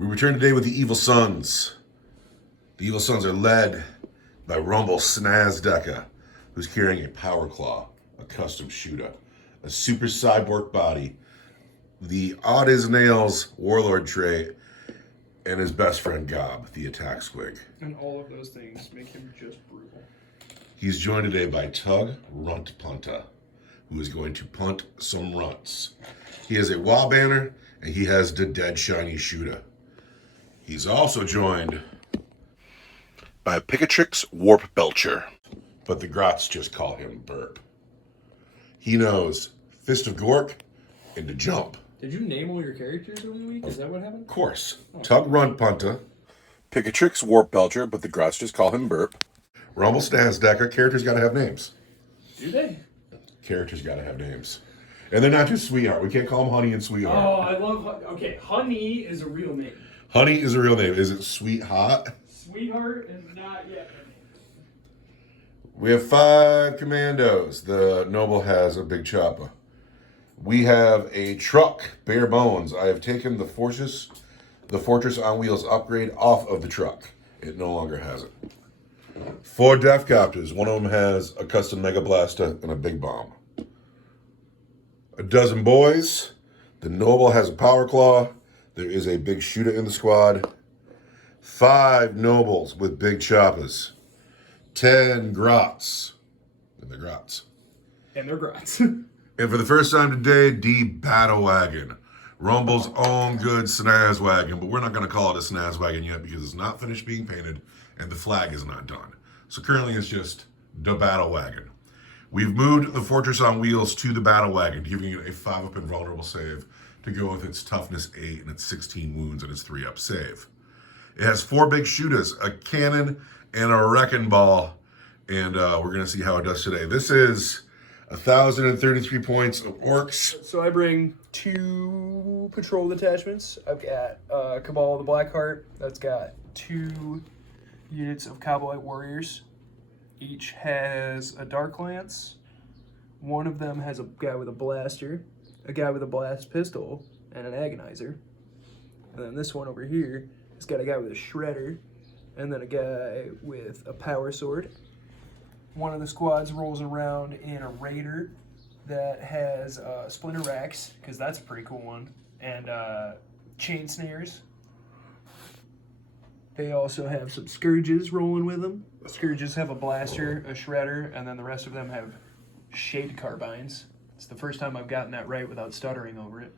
We return today with the Evil Sons. The Evil Sons are led by Rumble Snazdeka, who's carrying a Power Claw, a custom shooter, a super cyborg body, the odd as nails warlord trait, and his best friend Gob, the attack squig. And all of those things make him just brutal. He's joined today by Tug Runt Punta, who is going to punt some runts. He has a wall banner, and he has the dead shiny shooter. He's also joined by Picatrix Warp Belcher, but the Grots just call him Burp. He knows Fist of Gork and to jump. Did you name all your characters over the week? Is that what happened? Of course. Oh. Tug Runt Punta, Picatrix Warp Belcher, but the Grots just call him Burp. Rumble Snazdeka. Characters gotta have names. Do they? Characters gotta have names. And they're not just Sweetheart. We can't call them Honey and Sweetheart. Oh, I love... Okay, Honey is a real name. Honey is a real name. Is it Sweetheart? Sweetheart is not yet. We have 5 commandos. The noble has a big chopper. We have a truck, bare bones. I have taken the Fortress on Wheels upgrade off of the truck. It no longer has it. 4 Death Copters. One of them has a custom Mega Blaster and a big bomb. A dozen boys. The noble has a Power Claw. There is a big shooter in the squad. 5 nobles with big choppers. 10 grots. And they're grots. And they're grots. And for the first time today, the Battle Wagon. Rumble's own good snaz wagon, but we're not going to call it a snaz wagon yet because it's not finished being painted and the flag is not done. So currently it's just the Battle Wagon. We've moved the Fortress on Wheels to the Battle Wagon, giving it a 5-up invulnerable save to go with its toughness 8 and its 16 wounds and its 3-up save. It has 4 big shooters, a cannon, and a wrecking ball, and we're going to see how it does today. This is 1,033 points of Orks. So I bring 2 patrol detachments. I've got Cabal of the Blackheart. That's got 2 units of Cowboy Warriors. Each has a Dark Lance. One of them has a guy with a blaster, a guy with a blast pistol, and an agonizer. And then this one over here has got a guy with a shredder, and then a guy with a power sword. One of the squads rolls around in a raider that has splinter racks, because that's a pretty cool one, and chain snares. They also have some scourges rolling with them. Scourges have a blaster, a shredder, and then the rest of them have shade carbines. It's the first time I've gotten that right without stuttering over it.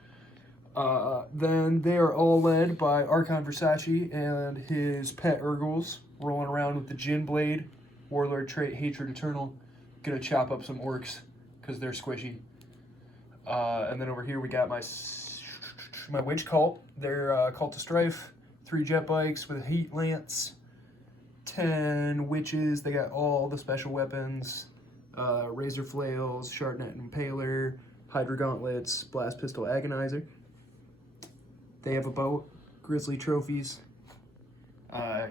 Then they are all led by Archon Versace and his pet Urgles, rolling around with the Gin Blade, Warlord trait, Hatred Eternal. Gonna chop up some Orks, because they're squishy. And then over here we got my Witch Cult. They're Cult of Strife, 3 jet bikes with a heat lance, 10 witches. They got all the special weapons, razor flails, sharpnet impaler, hydra gauntlets, blast pistol agonizer. They have a boat, grizzly trophies,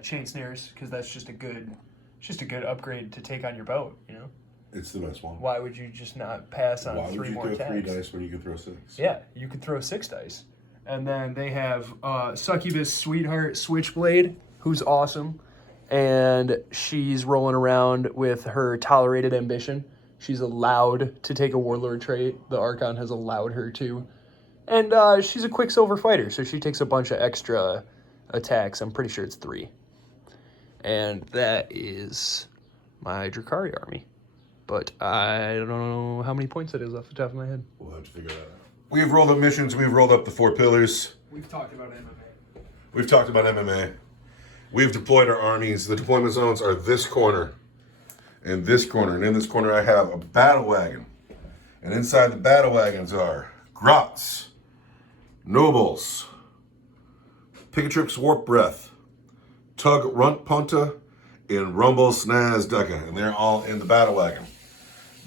chain snares, because that's just a good upgrade to take on your boat, you know? It's the best one. Why would you just not pass on 3 more attacks? Why would you throw 3 dice when you can throw 6? Yeah, you could throw 6 dice. And then they have Succubus Sweetheart Switchblade, who's awesome. And she's rolling around with her Tolerated Ambition. She's allowed to take a Warlord trait. The Archon has allowed her to. And she's a Quicksilver fighter, so she takes a bunch of extra attacks. I'm pretty sure it's 3. And that is my Drukhari army. But I don't know how many points that is off the top of my head. We'll have to figure that out. We've rolled up missions. We've rolled up the 4 pillars. We've talked about MMA. We've talked about MMA. We've deployed our armies. The deployment zones are this corner and this corner. And in this corner, I have a battle wagon. And inside the battle wagons are Grots, Nobles, Picatrix Warp Breath, Tug Runt Punta, and Rumble Snazdeka. And they're all in the battle wagon.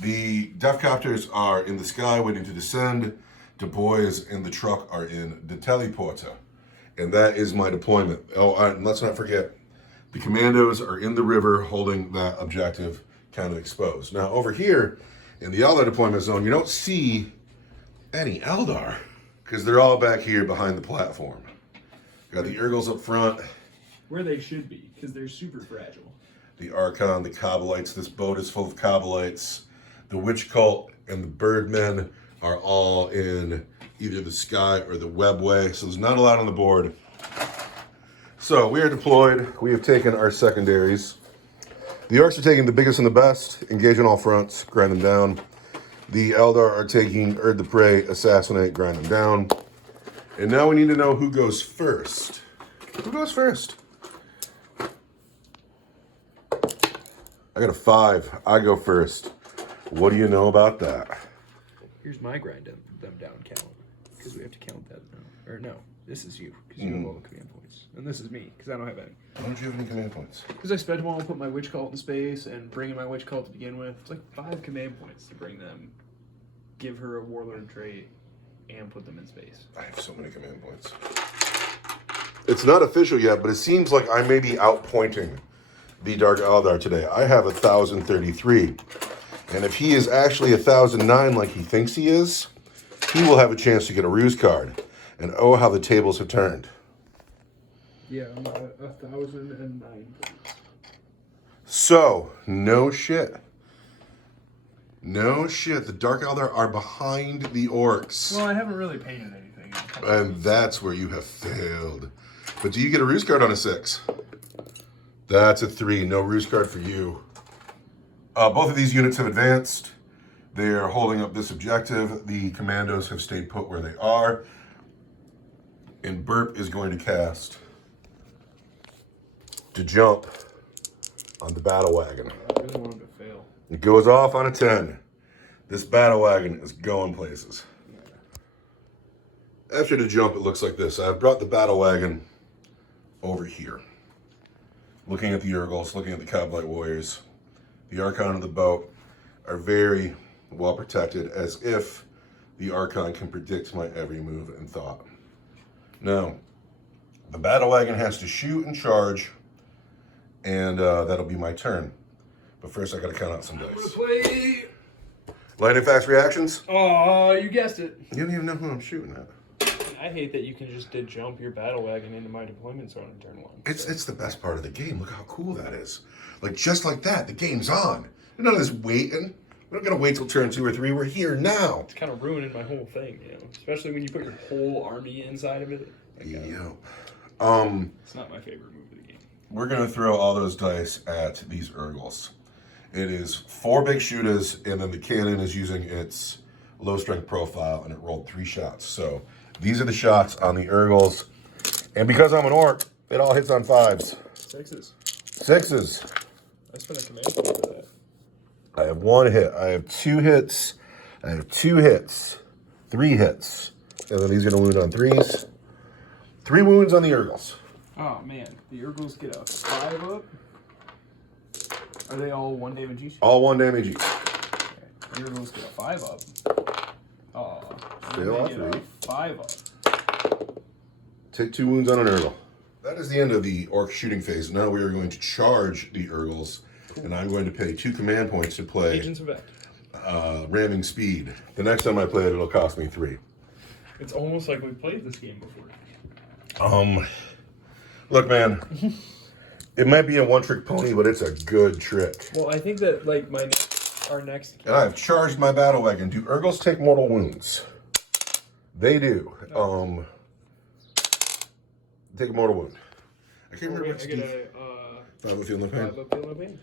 The Death Copters are in the sky waiting to descend. The boys in the truck are in the teleporter. And that is my deployment. Oh, and let's not forget, the commandos are in the river holding that objective kind of exposed. Now, over here in the Eldar deployment zone, you don't see any Eldar because they're all back here behind the platform. Got the Urgles up front. Where they should be, because they're super fragile. The Archon, the Kabalites. This boat is full of Kabalites. The Witch Cult and the Birdmen are all in either the Sky or the Webway. So there's not a lot on the board. So we are deployed. We have taken our secondaries. The Orks are taking the biggest and the best, engage on all fronts, grind them down. The Eldar are taking Erd the Prey, assassinate, grind them down. And now we need to know who goes first. Who goes first? I got a 5. I go first. What do you know about that? Here's my grind them down count, because we have to count that now. Or no, this is you, because you have all the command points. And this is me, because I don't have any. Why don't you have any command points? Because I spent them all to put my Witch Cult in space, and bringing my Witch Cult to begin with. It's like 5 command points to bring them, give her a Warlord trait, and put them in space. I have so many command points. It's not official yet, but it seems like I may be outpointing the Dark Eldar today. I have 1,033. And if he is actually 1,009 like he thinks he is, he will have a chance to get a ruse card. And oh, how the tables have turned. Yeah, I'm at 1,009. So, no shit. No shit. The Dark Eldar are behind the Orks. Well, I haven't really painted anything. And that's where you have failed. But do you get a ruse card on a 6? That's a 3. No ruse card for you. Both of these units have advanced. They are holding up this objective. The commandos have stayed put where they are. And Burp is going to cast to jump on the battle wagon. I really want him to fail. It goes off on a 10. This battle wagon is going places. After the jump, it looks like this. I've brought the battle wagon over here. Looking at the Urgles, looking at the Kabalite warriors. The Archon of the boat are very well protected, as if the Archon can predict my every move and thought. Now, the battle wagon has to shoot and charge, and that'll be my turn. But first, I gotta count out some dice. I'm gonna play. Lightning fast reactions? Oh, you guessed it. You don't even know who I'm shooting at. I hate that you can just jump your battle wagon into my deployment zone in turn 1. It's the best part of the game. Look how cool that is. Like, just like that, the game's on. None of this waiting. We don't gotta wait till turn 2 or 3. We're here now. It's kind of ruining my whole thing, you know? Especially when you put your whole army inside of it. Yo. It's not my favorite move of the game. We're gonna throw all those dice at these Urgles. It is 4 big shooters, and then the cannon is using its low strength profile, and it rolled 3 shots. So these are the shots on the Urgles. And because I'm an Orc, it all hits on 5s. 6s. 6s. I spent a command point for that. I have 1 hit. I have 2 hits. I have 2 hits. 3 hits. And then he's gonna wound on 3s. 3 wounds on the Urgles. Oh man, the Urgles get a 5 up. Are they all 1 damage each? All 1 damage each. Okay. The Urgles get a 5 up. Oh, Fail all they get 3. a 5 up. Take 2 wounds on an Urgle. That is the end of the Orc shooting phase. Now we are going to charge the Urgles, and I'm going to pay 2 command points to play Agents of Vect. ramming speed. The next time I play it, it'll cost me 3. It's almost like we played this game before. Look, man, it might be a one-trick pony, but it's a good trick. Well, I think that like our next. And I've charged my battle wagon. Do Urgles take mortal wounds? They do. Take a mortal wound. I can't remember what I get Steve. a 5 of feeling no pain. 5 up, feel no pain.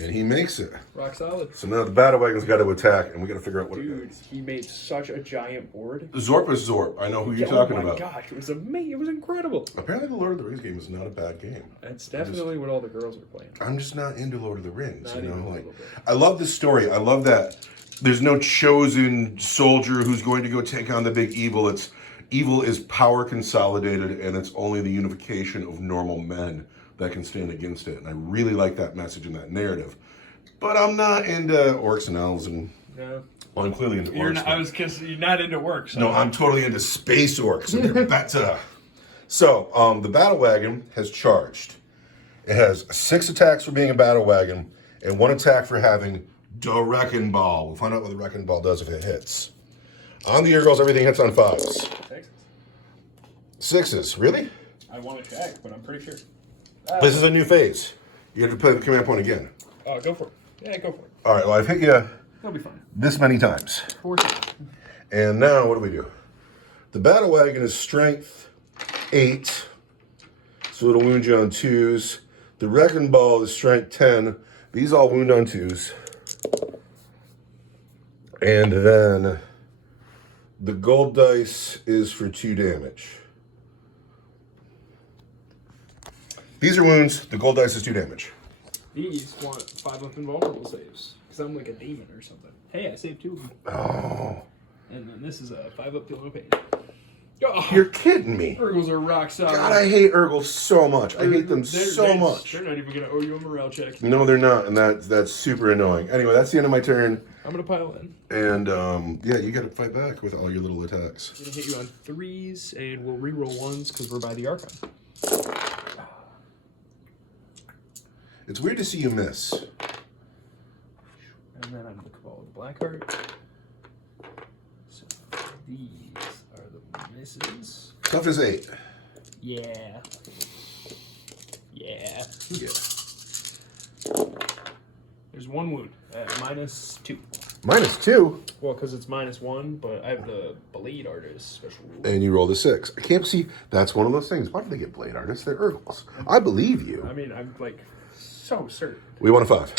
And he makes it. Rock solid. So now the battle wagon's got to attack, and we got to figure out what it Dude, is. he made such a giant board. Zorp is Zorp. I know who you're talking about. Oh my gosh, it was amazing. It was incredible. Apparently, the Lord of the Rings game is not a bad game. That's definitely what all the girls are playing. I'm just not into Lord of the Rings. Not You know, even a like little bit. I love the story. I love that there's no chosen soldier who's going to go take on the big evil. It's evil is power consolidated, and it's only the unification of normal men that can stand against it. And I really like that message and that narrative. But I'm not into orcs and elves, and No. well, I'm clearly into orcs. I was because you're not into work. So. No, I'm totally into space orcs, and they're better. So, the battle wagon has charged. It has 6 attacks for being a battle wagon, and 1 attack for having the Wrecking Ball. We'll find out what the Wrecking Ball does if it hits. On the Urgles, everything hits on 5s. 6s. Really? I want to check, but I'm pretty sure. This is a new phase. You have to play the command point again. Go for it. Yeah, go for it. All right, well, I've hit you That'll be fine. this many times. 4 seconds. And now, what do? The battle wagon is strength 8, so it'll wound you on 2s. The wrecking ball is strength 10. These all wound on 2s. And then the gold dice is for 2 damage. These are wounds. The gold dice is 2 damage. These want 5 up invulnerable saves. Because I'm like a demon or something. Hey, I saved 2 of them. Oh. And then this is a 5 up dealing pain. Oh, You're kidding me. Urgles are rock solid. God, I hate Urgles so much. I hate them so much. They're not even going to owe you a morale check. No, they're not, and that's super annoying. Anyway, that's the end of my turn. I'm going to pile in. And, yeah, you got to fight back with all your little attacks. I'm going to hit you on 3s, and we'll reroll 1s because we're by the Archon. It's weird to see you miss. And then I'm going to Cabal with the Blackheart. So these are the misses. Tough as 8. Yeah. Yeah. Yeah. There's 1 wound at -2. -2, Well, because it's -1, but I have the Blade Artist special rule. and you rolled a 6. I can't see. That's one of those things. Why do they get blade artists? They're Urgles. I believe you. I mean, I'm like so certain. We want a 5.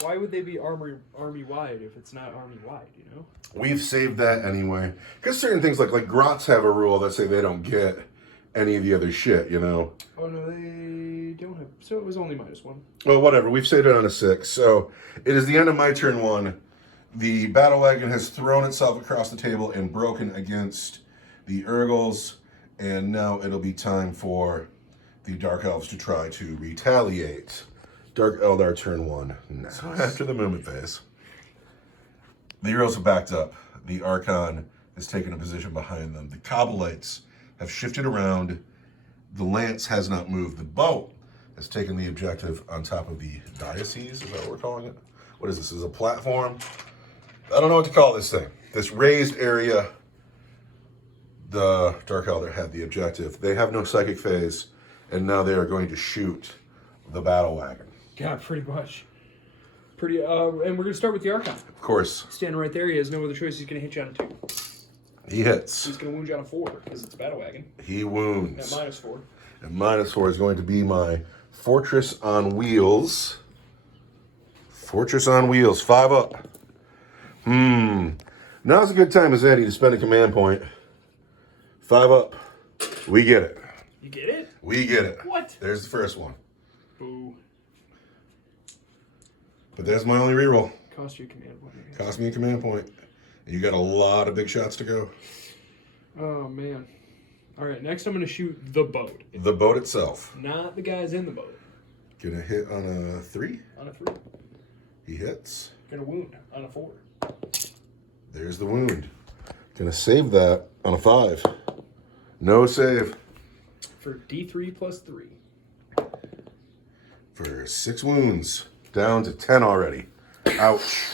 Why would they be army-wide if it's not army-wide, you know? We've saved that anyway. Because certain things like Grots have a rule that say they don't get any of the other shit, you know? Oh, no, they don't have... So it was only -1. Well, whatever. We've saved it on a 6. So it is the end of my turn 1. The battle wagon has thrown itself across the table and broken against the Urgles. And now it'll be time for the Dark Elves to try to retaliate. Dark Eldar turn 1. Now, after the movement phase. The Urgles have backed up. The Archon has taken a position behind them. The Cobblites have shifted around. The Lance has not moved. The Boat has taken the objective on top of the Diocese. Is that what we're calling it? What is this? Is a platform? I don't know what to call this thing. This raised area. The Dark Eldar had the objective. They have no psychic phase, and now they are going to shoot the battle wagon. Yeah, pretty much. And we're going to start with the Archon. Of course. Standing right there, he has no other choice. He's going to hit you on a 2. He hits. He's going to wound you on a 4 because it's a battle wagon. He wounds. At -4. And -4 is going to be my Fortress on Wheels. Fortress on Wheels, 5 up. Now's a good time as Eddie to spend a command point. 5 up. We get it. You get it? We get it. What? There's the first one. Boo. But there's my only reroll. Cost you a command point. I guess. Cost me a command point. And you got a lot of big shots to go. Oh, man. All right, next I'm going to shoot the boat. The boat itself. Not the guys in the boat. Gonna hit on a 3. On a 3. He hits. Gonna wound on a 4. There's the wound. Gonna save that on a 5. No save. For D3 plus 3. For 6 wounds. Down to 10 already. Ouch.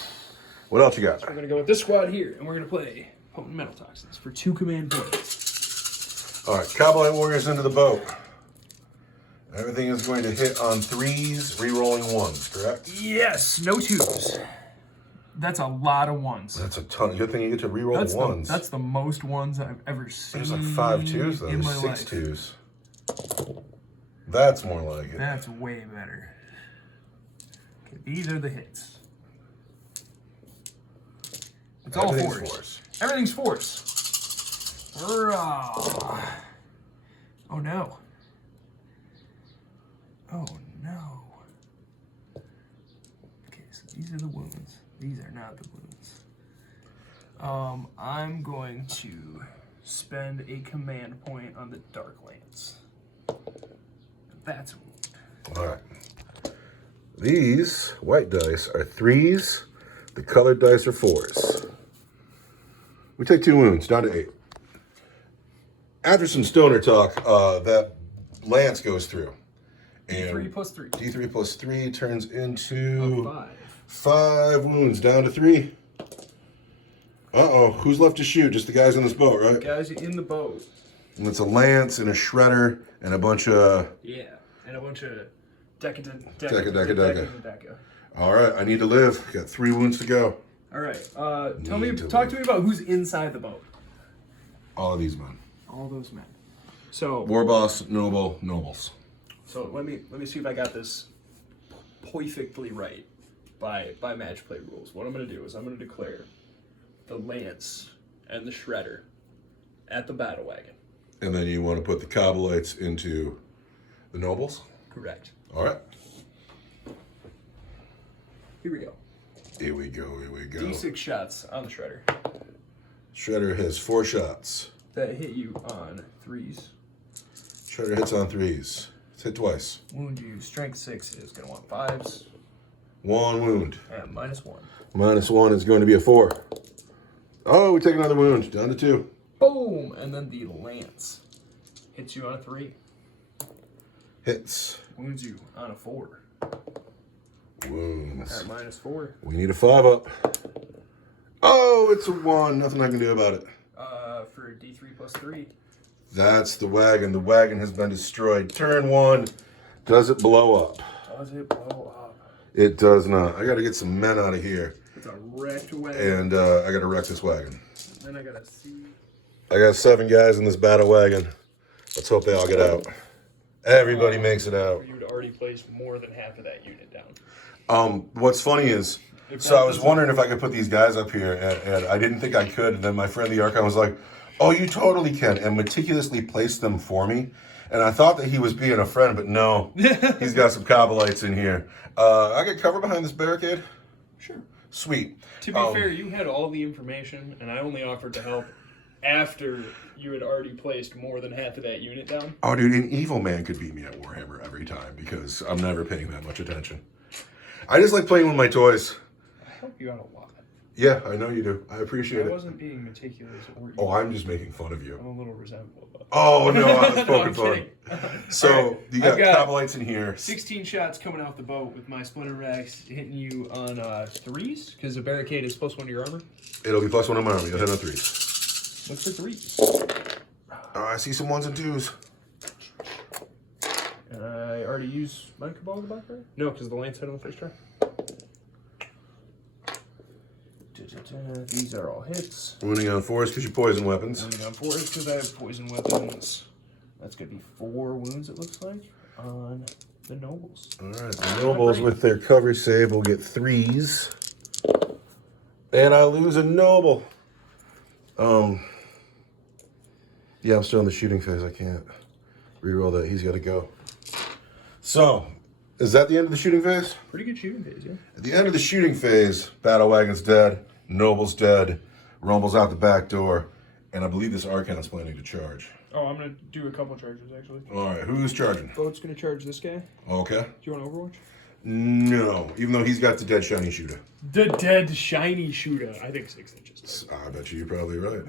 What else you got? We're gonna go with this squad here, and we're gonna play Potent Metal Toxins for 2 command points. All right, Cowboy Warriors into the boat. Everything is going to hit on 3s, re-rolling 1s, correct? Yes, no 2s. That's a lot of 1s. That's a ton. Good thing you get to re-roll the 1s. That's the most 1s I've ever seen. There's like 5 2s, though. in my There's 6 life. 2s. That's more like it. That's way better. Okay, these are the hits. It's all Everything's 4s. Everything's 4s. Oh no. Oh no. Okay, so these are the wounds. These are not the wounds. I'm going to spend a command point on the Dark Lance. That's a wound. All right. These white dice are 3s. The colored dice are 4s. We take 2 wounds, down to 8. After some stoner talk, that lance goes through. And D3 plus 3. D3 plus 3 turns into 5. 5 wounds, down to 3. Uh-oh, who's left to shoot? Just the guys in this boat, right? Guys in the boat. And it's a lance and a shredder and a bunch of... Yeah, and a bunch of Deca. All right, I need to live. Got 3 wounds to go. All right, talk to me about who's inside the boat. All of these men. All those men. So War boss, noble, nobles. So let me see if I got this perfectly right by match play rules. What I'm going to do is I'm going to declare the lance and the shredder at the battle wagon. And then you want to put the Kabbalites into the nobles? Correct. All right. Here we go. Here we go. D6 shots on the shredder. Shredder has 4 shots. That hit you on 3s. Shredder hits on 3s. It's hit twice. Wound you. Strength 6 is going to want 5s. 1 wound. And -1. -1 is going to be a 4. Oh, we take another wound. Down to 2. Boom! And then the lance hits you on a 3. Hits. Wounds you on a 4. Wounds. At -4. We need a 5 up. Oh, it's a 1. Nothing I can do about it. For D3 plus 3. That's the wagon. The wagon has been destroyed. Turn 1. Does it blow up? Does it blow up? It does not. I got to get some men out of here. It's a wrecked wagon. And I got to wreck this wagon. And then I got to see. I got 7 guys in this battle wagon. Let's hope they all get out. Everybody makes it out. You'd already placed more than half of that unit down. What's funny is, so I was wondering if I could put these guys up here, and I didn't think I could. And then my friend the Archon was like, "Oh, you totally can," and meticulously placed them for me. And I thought that he was being a friend, but no, he's got some Kabbalites in here. I got cover behind this barricade. Sure. Sweet. To be fair, you had all the information, and I only offered to help after you had already placed more than half of that unit down. Oh, dude, an evil man could beat me at Warhammer every time because I'm never paying that much attention. I just like playing with my toys. I help you out a lot. Yeah, I know you do. I appreciate it. I wasn't being meticulous or Oh, I'm just making fun of you. I'm a little resentful about it. Oh, no, I was poking No, I'm fun. kidding. So, Right, you got I've got Kabbalites in here. 16 shots coming off the boat with my splinter racks hitting you on 3s, because the barricade is +1 to your armor. It'll be +1 on my army. You'll hit on 3s. What's for 3s? I see some 1s and 2s. And I already used my Cabal in the back, right? No, because the lance hit on the first try. These are all hits. Wounding on 4s because you poison weapons. Wounding on 4s because I have poison weapons. That's going to be 4 wounds, it looks like, on the nobles. All right, the nobles with their cover save will get 3s. And I lose a noble. Yeah, I'm still in the shooting phase. I can't reroll that. He's got to go. So, is that the end of the shooting phase? Pretty good shooting phase, yeah. At the end of the shooting phase, battle wagon's dead, noble's dead, rumble's out the back door, and I believe this Archon's planning to charge. Oh, I'm going to do a couple charges, actually. All right, who's charging? Boat's going to charge this guy. Okay. Do you want Overwatch? No, even though he's got the dead shiny shooter. The dead shiny shooter. I think 6 inches. I bet you're probably right.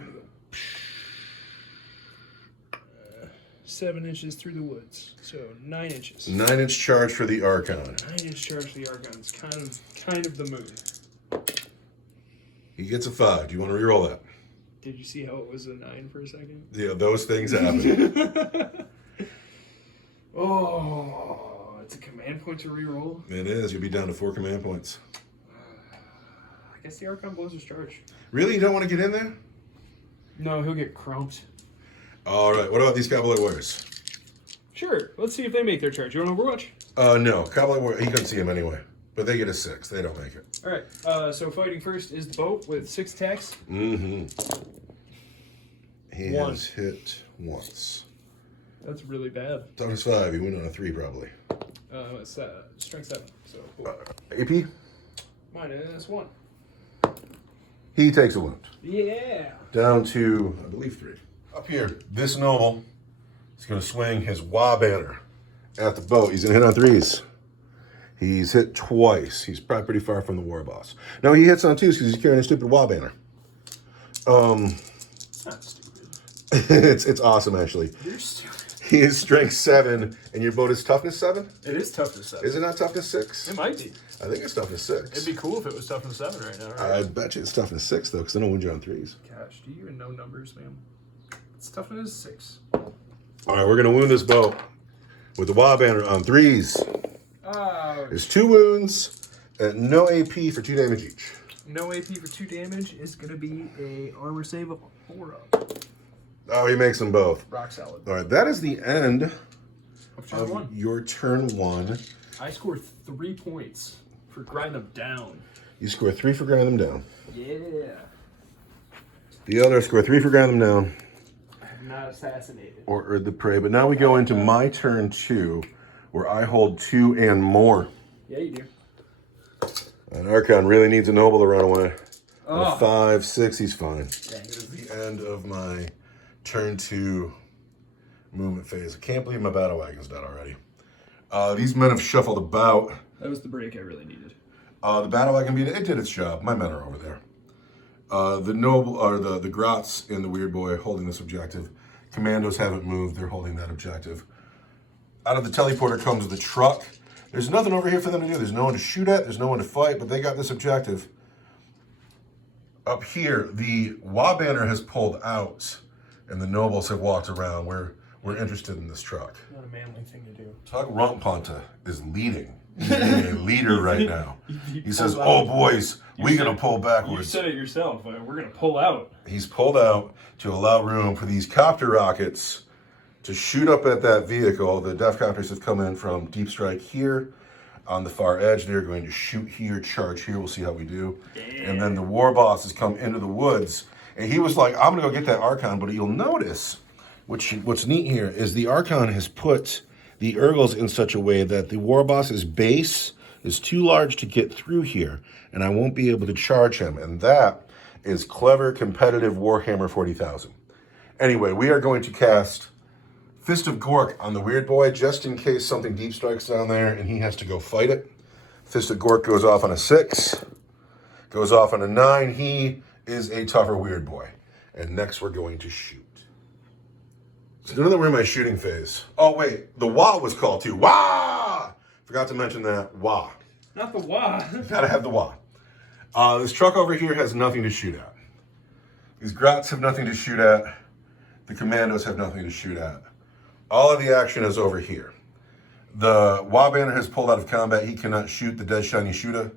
7 inches through the woods, so 9 inches. 9-inch charge for the Archon. 9-inch charge for the Archon. It's kind of the moon. He gets a 5. Do you want to reroll that? Did you see how it was a 9 for a second? Yeah, those things happen. Oh, it's a command point to reroll. It is. You'll be down to 4 command points. I guess the Archon blows his charge. Really? You don't want to get in there? No, he'll get crumped. All right. What about these Kabbalites warriors? Sure. Let's see if they make their charge. You want Overwatch? No. Kabbalites warrior. He couldn't see him anyway. But they get a 6. They don't make it. All right. So fighting first is the boat with 6 attacks. Mm-hmm. He 1. has hit once. That's really bad. Toughness 5. You win on a 3 probably. It's strength 7. So cool. AP? -1. He takes a wound. Yeah. Down to, I believe, 3. Up here, this noble is going to swing his Wa banner at the boat. He's going to hit on 3s. He's hit twice. He's probably pretty far from the war boss. No, he hits on 2s because he's carrying a stupid Wa banner. It's not stupid. It's awesome, actually. You're stupid. He is strength 7, and your boat is toughness 7? It is toughness 7. Is it not toughness 6? It might be. I think it's toughness 6. It'd be cool if it was toughness 7 right now, right? I bet you it's toughness 6, though, because I don't wound you on 3s. Gosh, do you even know numbers, man? It's toughness 6. All right, we're gonna wound this boat with the Wa banner on 3s. There's 2 wounds at no AP for 2 damage each. No AP for 2 damage is going to be a armor save of 4 up. Oh, he makes them both. Rock solid. All right, that is the end Of turn of 1. your turn 1. I score 3 points for grind them down. You score 3 for grind them down. Yeah. The other score 3 for grind them down. I have not assassinated. Or the prey. But now we go into my turn 2, where I hold 2 and more. Yeah, you do. And Archon really needs a noble to run away. Oh. 5, 6, he's fine. Dang. This is the end of my turn 2 movement phase. I can't believe my battle wagon's done already. These men have shuffled about. That was the break I really needed. The battle wagon it did its job. My men are over there. The noble or the Grots and the Weird Boy holding this objective. Commandos haven't moved. They're holding that objective. Out of the teleporter comes the truck. There's nothing over here for them to do. There's no one to shoot at. There's no one to fight, but they got this objective. Up here, the Wa banner has pulled out, and the nobles have walked around. We're interested in this truck. Not a manly thing to do. Tug Rumpanta is leading. He's being a leader right now. He says, "Oh boys, we're gonna pull You backwards." said it yourself. We're going to pull out. He's pulled out to allow room for these copter rockets to shoot up at that vehicle. The Death Copters have come in from Deep Strike here on the far edge. They're going to shoot here, charge here. We'll see how we do. Yeah. And then the War Boss has come into the woods. And he was like, I'm going to go get that Archon. But you'll notice, what's neat here is the Archon has put the Urgles in such a way that the War Boss's base is too large to get through here. And I won't be able to charge him. And that is clever, competitive Warhammer 40,000. Anyway, we are going to cast Fist of Gork on the Weird Boy, just in case something deep strikes down there and he has to go fight it. Fist of Gork goes off on a 6, goes off on a 9. He is a tougher Weird Boy. And next we're going to shoot. So now that we're in my shooting phase. Oh wait, the Wa was called too. Wa! Forgot to mention that. Wa. Not the Wa. Gotta have the Wa. This truck over here has nothing to shoot at. These Grots have nothing to shoot at. The Commandos have nothing to shoot at. All of the action is over here. The Wa banner has pulled out of combat. He cannot shoot the dead shiny shooter.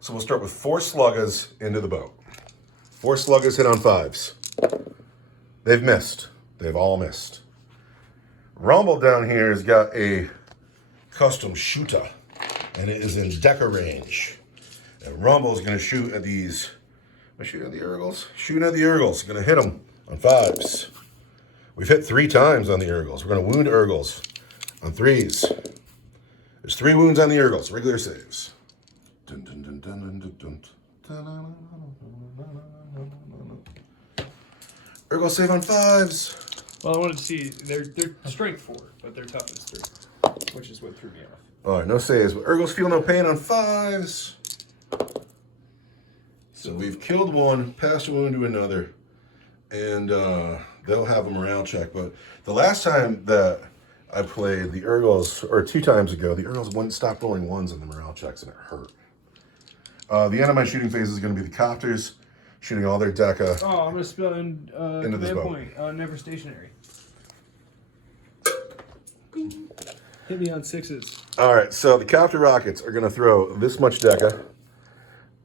So we'll start with 4 sluggas into the boat. 4 sluggas hit on 5s. They've missed. They've all missed. Rumble down here has got a custom shooter, and it is in Deca range. And Rumble's going to shoot at these. Am I shooting at the Urgles? Shooting at the Urgles. Going to hit them on 5s. We've hit 3 times on the Urgles. We're going to wound Urgles on 3s. There's 3 wounds on the Urgles. Regular saves. Urgles save on 5s. Well, I wanted to see. They're strength 4, but they're toughness 3, which is what threw me off. All right, no saves. But Urgles feel no pain on 5s. So we've killed one, passed a wound to another, and they'll have a morale check. But the last time that I played the Urgles, or 2 times ago, the Urgles wouldn't stop rolling 1s on the morale checks, and it hurt. The end of my shooting phase is going to be the Copters, shooting all their Deca. Oh, I'm going to spend Into this command boat. point. Never stationary. Hit me on 6s. All right, so the Copter rockets are going to throw this much Deca.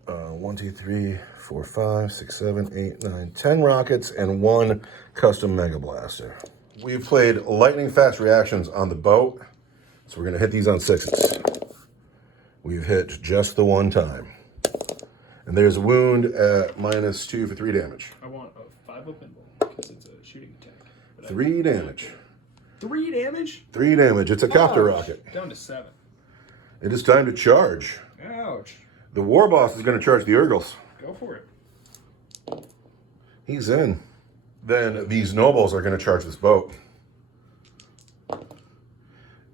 1, 2, 3, 4, 5, 6, 7, 8, 9, 10 rockets and 1 custom Mega Blaster. We've played lightning fast reactions on the boat, so we're going to hit these on 6s. We've hit just the 1 time. And there's a wound at -2 for 3 damage. I want a 5-up pinball because it's a shooting attack. But 3 damage. 3 damage? 3 damage. It's a Copter Ouch. rocket. Down to 7. It is time to charge. Ouch. The War Boss is going to charge the Urgles. Go for it. He's in. Then these nobles are going to charge this boat.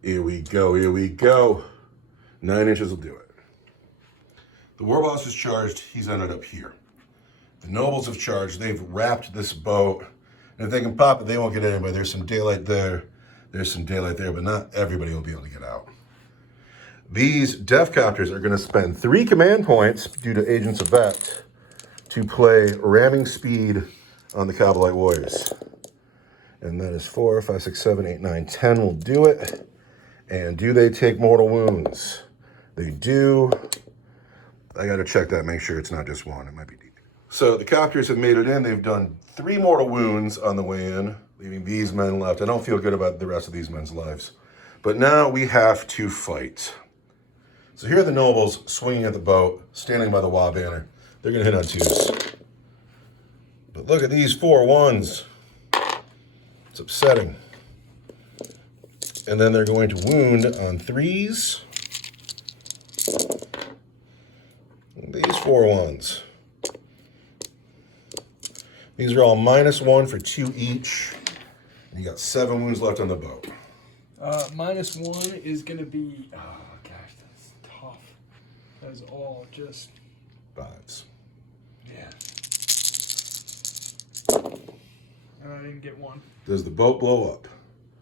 Here we go, here we go. 9 inches will do it. The War Boss is charged. He's ended up here. The nobles have charged. They've wrapped this boat. And if they can pop it, they won't get anybody. There's some daylight there. There's some daylight there, but not everybody will be able to get out. These Death Copters are going to spend 3 command points due to Agents of Vet to play ramming speed on the Kabbalite Warriors. And that is 4, 5, 6, 7, 8, 9, 10 will do it. And do they take mortal wounds? They do. I got to check that, make sure it's not just one. It might be deep. So the copters have made it in. They've done 3 mortal wounds on the way in, leaving these men left. I don't feel good about the rest of these men's lives. But now we have to fight. So here are the nobles swinging at the boat, standing by the Wa banner. They're going to hit on 2s. But look at these 4 1s. It's upsetting. And then they're going to wound on 3s. And these 4 1s. These are all -1 for 2 each. And you got 7 wounds left on the boat. -1 is going to be... Oh, gosh, that's tough. That is all just... 5s. Yeah. I didn't get 1. Does the boat blow up?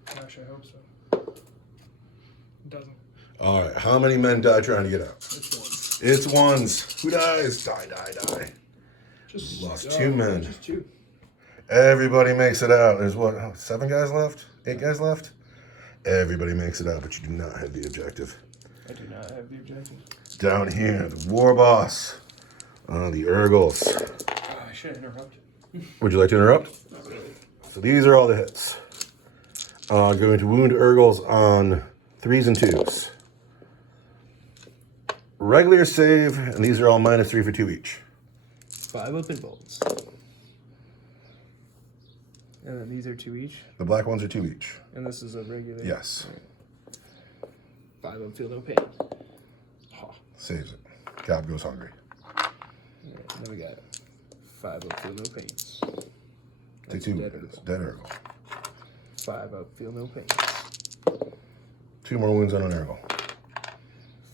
Gosh, I hope so. It doesn't. All right, how many men die trying to get out? It's 1. It's 1s. Who dies? Die. Just Lost 2 men. Just 2. Everybody makes it out. There's what, 7 guys left? 8 guys left? Everybody makes it out, but you do not have the objective. I do not have the objective. Down here, the war boss, the Urgles. Oh, I should have interrupted. Would you like to interrupt? Not really. So these are all the hits. Going to wound Urgles on 3s and 2s. Regular save, and these are all -3 for 2 each. 5 up in bolts. And then these are 2 each. The black ones are 2 each. And this is a regular. Yes. 5 up, feel no pain. Oh. Saves it. Cobb goes hungry. Alright, then we got 5 up, feel no pains. Take That's 2 dead wounds. Urgle. Dead Urgle. 5 up, feel no pains. 2 more wounds on an Urgle.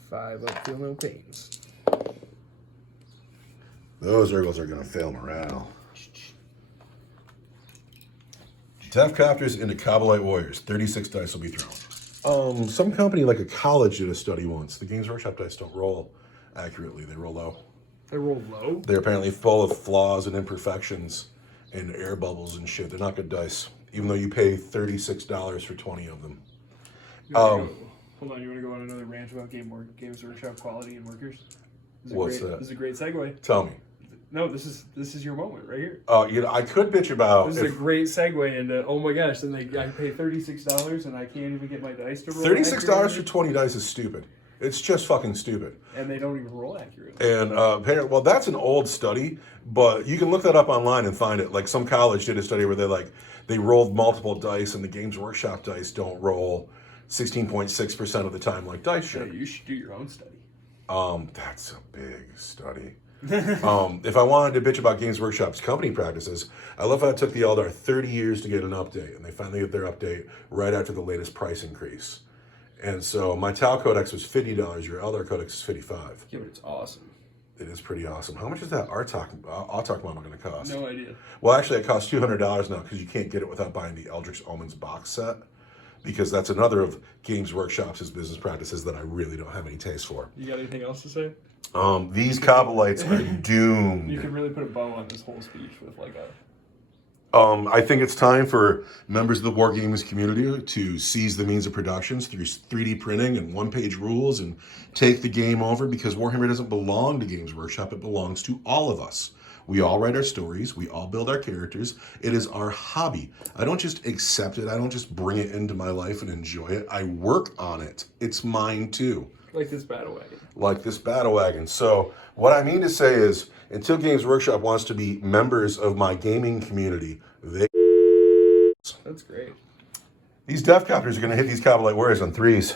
5 up, feel no pains. Those Urgles are going to fail morale. Death Copters into Kabbalite Warriors. 36 dice will be thrown. Some company like a college did a study once. The Games Workshop dice don't roll accurately. They roll low. They roll low? They're apparently full of flaws and imperfections and air bubbles and shit. They're not good dice, even though you pay $36 for 20 of them. Hold on, you want to go on another rant about Games Workshop quality and workers? What's that? This is a great segue. Tell me. No, this is your moment right here. I could bitch about... This is a great segue into, oh my gosh, then I pay $36 and I can't even get my dice to roll $36 for 20 dice is stupid. It's just fucking stupid. And they don't even roll accurately. And apparently, well, that's an old study, but you can look that up online and find it. Like some college did a study where they rolled multiple dice, and the Games Workshop dice don't roll 16.6% of the time like dice should. You should do your own study. That's a big study. If I wanted to bitch about Games Workshop's company practices, I love how it took the Eldar 30 years to get an update, and they finally get their update right after the latest price increase. And so my Tau Codex was $50, your Eldar Codex is $55. Yeah, but it's awesome. It is pretty awesome. How much is that Autok model going to cost? No idea. Well, actually, it costs $200 now because you can't get it without buying the Eldritch Omens box set, because that's another of Games Workshop's business practices that I really don't have any taste for. You got anything else to say? These Kabbalites are doomed. You could really put a bow on this whole speech with like a... I think it's time for members of the War Games community to seize the means of productions through 3D printing and one-page rules and take the game over, because Warhammer doesn't belong to Games Workshop. It belongs to all of us. We all write our stories. We all build our characters. It is our hobby. I don't just accept it. I don't just bring it into my life and enjoy it. I work on it. It's mine too. Like this battle wagon. Like this battle wagon. So what I mean to say is, until Games Workshop wants to be members of my gaming community, they... That's great. These Death Copters are going to hit these Kabbalite Warriors on 3s.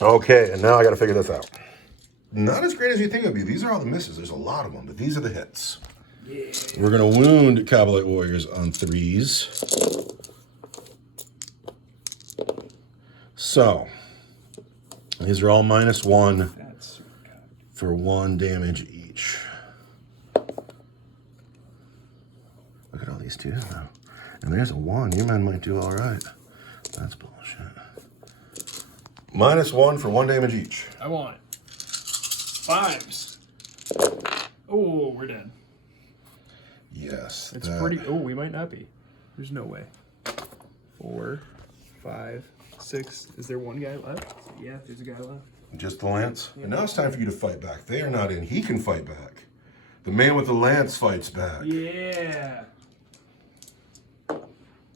Okay, and now I got to figure this out. Not as great as you think it would be. These are all the misses. There's a lot of them, but these are the hits. Yeah. We're going to wound Kabbalite Warriors on 3s. So, these are all -1 for 1 damage each. Look at all these 2s now. And there's a 1. Your men might do all right. That's bullshit. -1 for 1 damage each. I want it. 5s. Oh, we're dead. Yes. It's pretty... Oh, we might not be. There's no way. 4, 5, 6. Is there one guy left? Yeah, there's a guy left. Just the lance? And now it's time for you to fight back. They are not in. He can fight back. The man with the lance fights back. Yeah.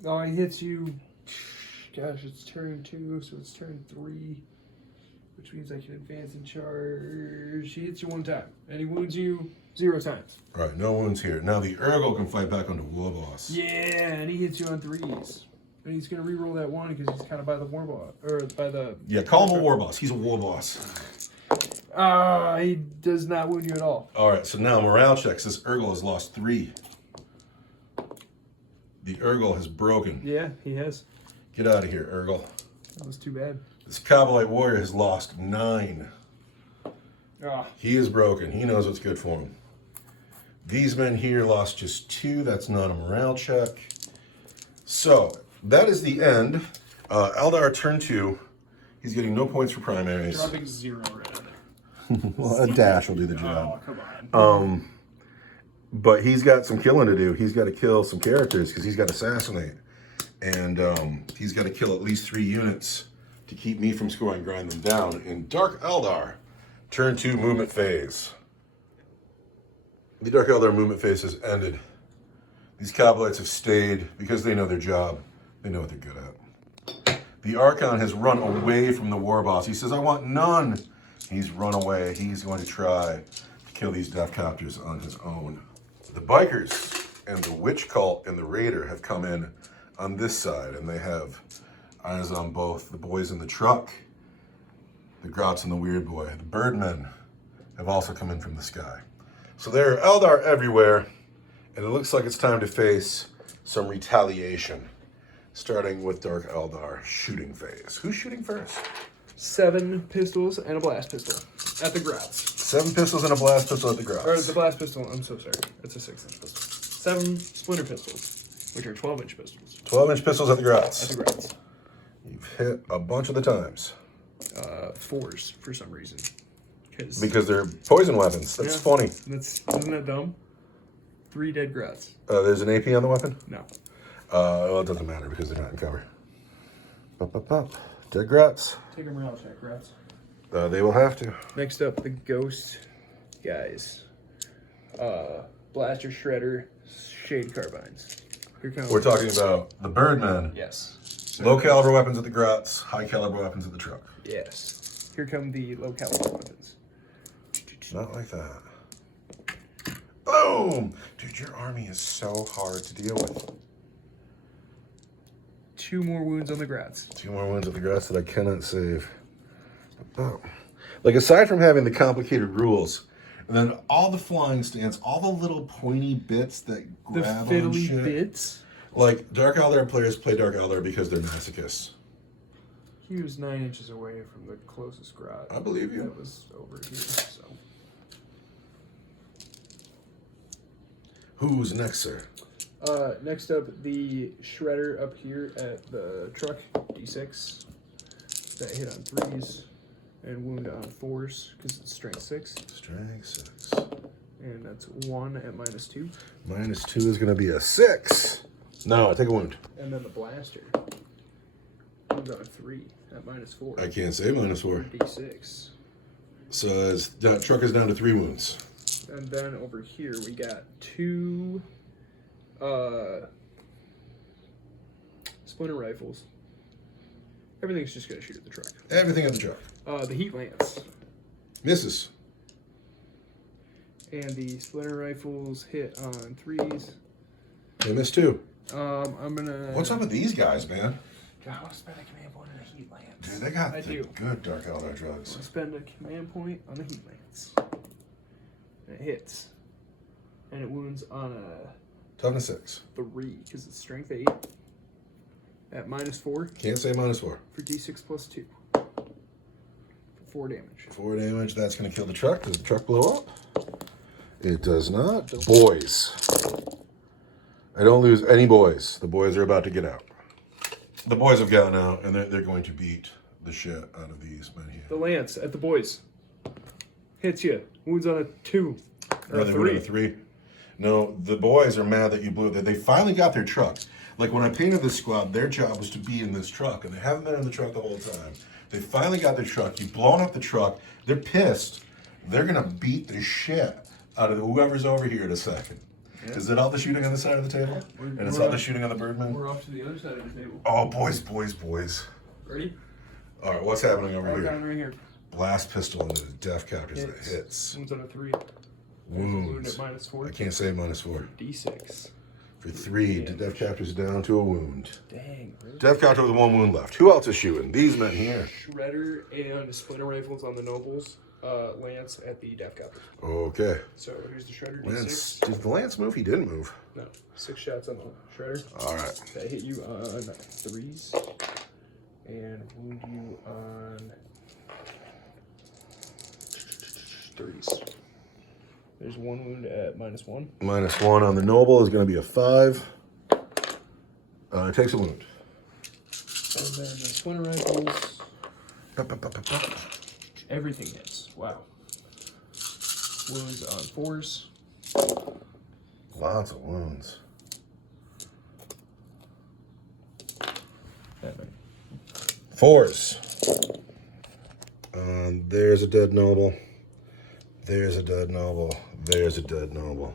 Oh, he hits you. Gosh, it's turn 2, so it's turn 3. Which means I can advance and charge. He hits you 1 time. And he wounds you 0 times. All right, no wounds here. Now the Urgle can fight back on the War Boss. Yeah, and he hits you on 3s. And he's going to re-roll that 1 because he's kind of by the War Boss. Or by the... Yeah, call him a War Boss. He's a War Boss. He does not wound you at all. All right, so now morale checks. This Urgle has lost 3. The Urgle has broken. Yeah, he has. Get out of here, Urgle. That was too bad. This Kabalite warrior has lost 9. He is broken. He knows what's good for him. These men here lost just 2. That's not a morale check. So, that is the end. Eldar turn 2. He's getting no points for primaries. Dropping 0 right there. Well, a dash will do the job. Oh, come on. But he's got some killing to do. He's got to kill some characters because he's got to assassinate. And he's got to kill at least 3 units to keep me from scoring, grind them down. In Dark Eldar, turn 2 movement phase. The Dark Eldar movement phase has ended. These Kabalites have stayed because they know their job. They know what they're good at. The Archon has run away from the War Boss. He says, I want none. He's run away. He's going to try to kill these Death Copters on his own. The Bikers and the Witch Cult and the Raider have come in on this side, and they have eyes on both the boys in the truck, the Grots and the Weird Boy. The Birdmen have also come in from the sky. So there are Eldar everywhere, and it looks like it's time to face some retaliation, starting with Dark Eldar shooting phase. Who's shooting first? 7 pistols and a blast pistol at the Grots. 7 pistols and a blast pistol at the Grots. Or the blast pistol, I'm so sorry. It's a 6-inch pistol. 7 splinter pistols, which are 12-inch pistols. 12-inch pistols at the Grots. At the Grots. You've hit a bunch of the times. 4s for some reason. Because they're poison weapons. That's funny. Isn't that dumb? 3 dead Grots. There's an AP on the weapon? No. Well, it doesn't matter because they're not in cover. Dead Grots. Take a morale check, Grots. They will have to. Next up, the Ghost guys. Blaster Shredder, Shade Carbines. Here comes. We're talking about the Birdmen. Yes. So Low caliber weapons at the Grots, high caliber weapons at the truck. Yes. Here come the low caliber weapons. Not like that. Boom! Dude, your army is so hard to deal with. 2 more wounds on the Grots. 2 more wounds at the Grots that I cannot save. Oh. Like, aside from having the complicated rules, and then all the flying stance, all the little pointy bits that The grab on fiddly shit. bits. Like, Dark Eldar players play Dark Eldar because they're masochists. He was 9 inches away from the closest Grot. I believe you. That was over here, so. Who's next, sir? Next up, the Shredder up here at the truck, D6. That hit on 3s and wound on 4s because it's strength 6. Strength 6. And that's 1 at -2. -2 is going to be a 6. No, I take a wound. And then the Blaster wounds on 3 at -4. I can't say -4. D6. So that truck is down to 3 wounds. And then over here we got 2 splinter rifles. Everything's just gonna shoot at the truck. Everything at the truck. The heat lance Misses. and the splinter rifles hit on 3s. They miss 2. I'm gonna. What's up with these guys, man? I want to spend a command point on the heat lance. Dude, they got I the do. good Dark Eldar I want drugs. to spend a command point on the heat lance. And it hits, and it wounds on a Toughness 6. 3 because it's strength 8 at -4 Can't say -4. for D6 + 2 for 4 damage. 4 damage. That's going to kill the truck. Does the truck blow up? It does not. Boys. I don't lose any boys. The boys are about to get out. The boys have gotten out, and they're going to beat the shit out of these men here. The lance at the boys hits you. Wounds on a 2 or No, a they 3. would have 3. No, the boys are mad that you blew it. They finally got their truck. Like when I painted this squad, their job was to be in this truck, and they haven't been in the truck the whole time. They finally got their truck. You've blown up the truck. They're pissed. They're gonna beat the shit out of whoever's over here in a second. Yeah. Is it all the shooting on the side of the table? And it's all the shooting on the Birdman? We're off to the other side of the table. Oh, boys. Ready? All right, what's happening over here? Right here. Blast pistol into the death captures that hits. Wounds on a 3. Wounds. Wound at -4. I can't say -4. D6. For 3, the death captures down to a wound. Dang. Really? Death capture with 1 wound left. Who else is shooting? These men here. Shredder and splinter rifles on the nobles. Lance at the death captors. Okay. So here's the shredder. Lance, D6. did the Lance move? He didn't move. No. 6 shots on the shredder. All right. That hit you on 3s. And wound you on 30s. There's 1 wound at -1. -1 on the noble is going to be a 5. It takes a wound. And then the splinter rifles. Everything hits. Wow. Wounds on 4s. Lots of wounds. That way. 4s. There's a dead noble. There's a dead noble. There's a dead noble.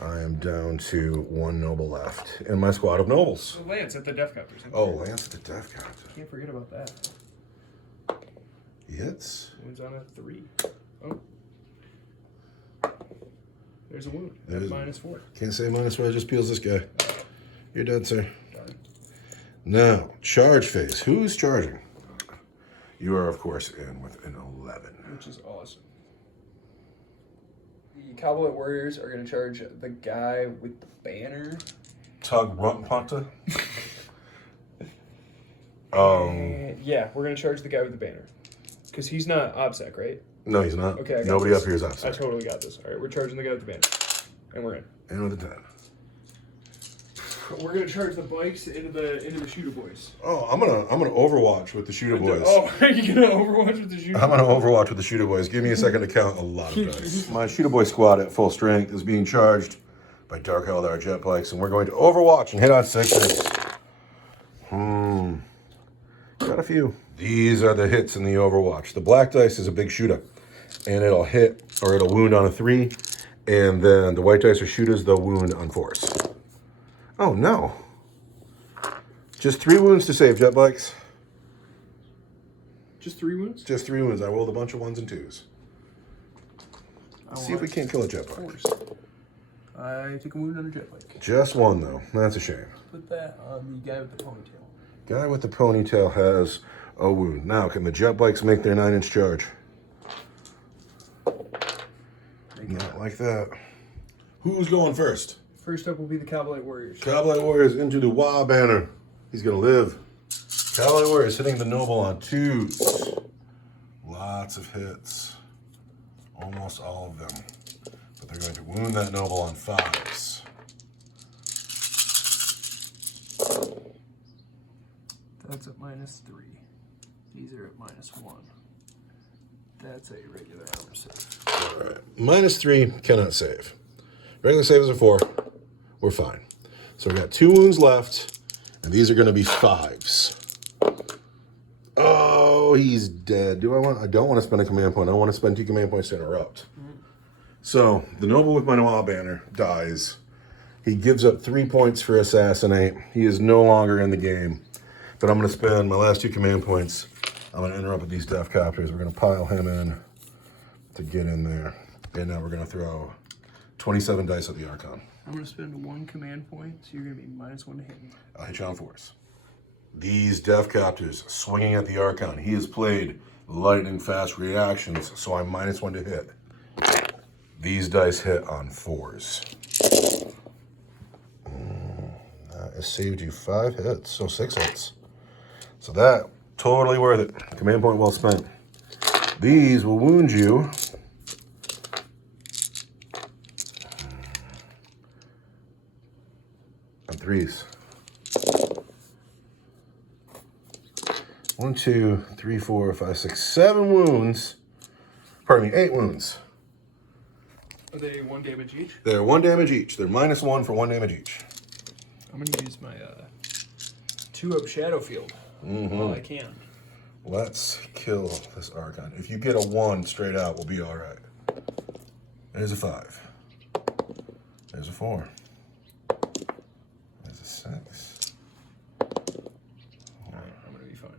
I am down to 1 noble left in my squad of nobles. So Lance at the death captors. Oh, Lance at the death capture. Can't forget about that. He hits. Wounds on a 3. Oh. There's a wound. There's At -4. Can't say -4, just peels this guy. You're dead, sir. Darn. Now, charge phase. Who's charging? You are, of course, in with an 11. Which is awesome. The Cowboy Warriors are going to charge the guy with the banner. Tug Runtpunta? Yeah, we're going to charge the guy with the banner. Because he's not OBSEC, right? No, he's not. Okay, I got Nobody this. up here is I outside. totally got this. All right, we're charging the guy with the banner. And we're in. And with a 10. We're going to charge the bikes into the shooter boys. Oh, I'm gonna Overwatch with the shooter boys. Oh, are you going to overwatch with the shooter I'm gonna Overwatch with the shooter boys. Give me a second to count a lot of dice. My shooter boy squad at full strength is being charged by Dark Eldar jet bikes, and we're going to Overwatch and hit on 6s. Got a few. These are the hits in the Overwatch. The black dice is a big shooter, and it'll hit or it'll wound on a 3, and then the white dice are shooters. They'll wound on 4s. Oh no! Just 3 wounds to save, jet bikes. Just 3 wounds? Just 3 wounds. I rolled a bunch of 1s and 2s. See if we can't kill a jet bike. I take a wound on a jet bike. Just 1 though. That's a shame. Put that on the guy with the ponytail. Guy with the ponytail has a wound. Now, can the jet bikes make their 9-inch charge? Not like that. Who's going first? First up will be the Cowboy Warriors. Cowboy Warriors into the Wah banner. He's gonna live. Cowboy Warriors hitting the noble on 2s. Lots of hits. Almost all of them. But they're going to wound that noble on 5s. That's at -3. These are at -1. That's a regular armor save. All right. -3 cannot save. Regular saves are 4. We're fine. So we got 2 wounds left, and these are going to be 5s. Oh, he's dead. I don't want to spend a command point. I want to spend 2 command points to interrupt. So the noble with my Noah banner dies. He gives up 3 points for assassinate. He is no longer in the game. But I'm going to spend my last 2 command points. I'm going to interrupt with these death captors. We're going to pile him in to get in there. And now we're going to throw 27 dice at the Archon. I'm going to spend 1 command point, so you're going to be -1 to hit me. I'll hit you on 4s. These death captors swinging at the Archon. He has played lightning fast reactions, so I'm -1 to hit. These dice hit on 4s. That has saved you 5 hits, so 6 hits. So that, totally worth it. Command point well spent. These will wound you. On 3s. 1, 2, 3, 4, 5, 6, 7 wounds. Pardon me, 8 wounds. Are they 1 damage each? They're 1 damage each. They're -1 for 1 damage each. I'm gonna use my 2-up Shadow Field while I can. Let's kill this Archon. If you get a 1 straight out, we'll be all right. There's a 5. There's a 4. There's a 6. All right, I'm gonna be fine.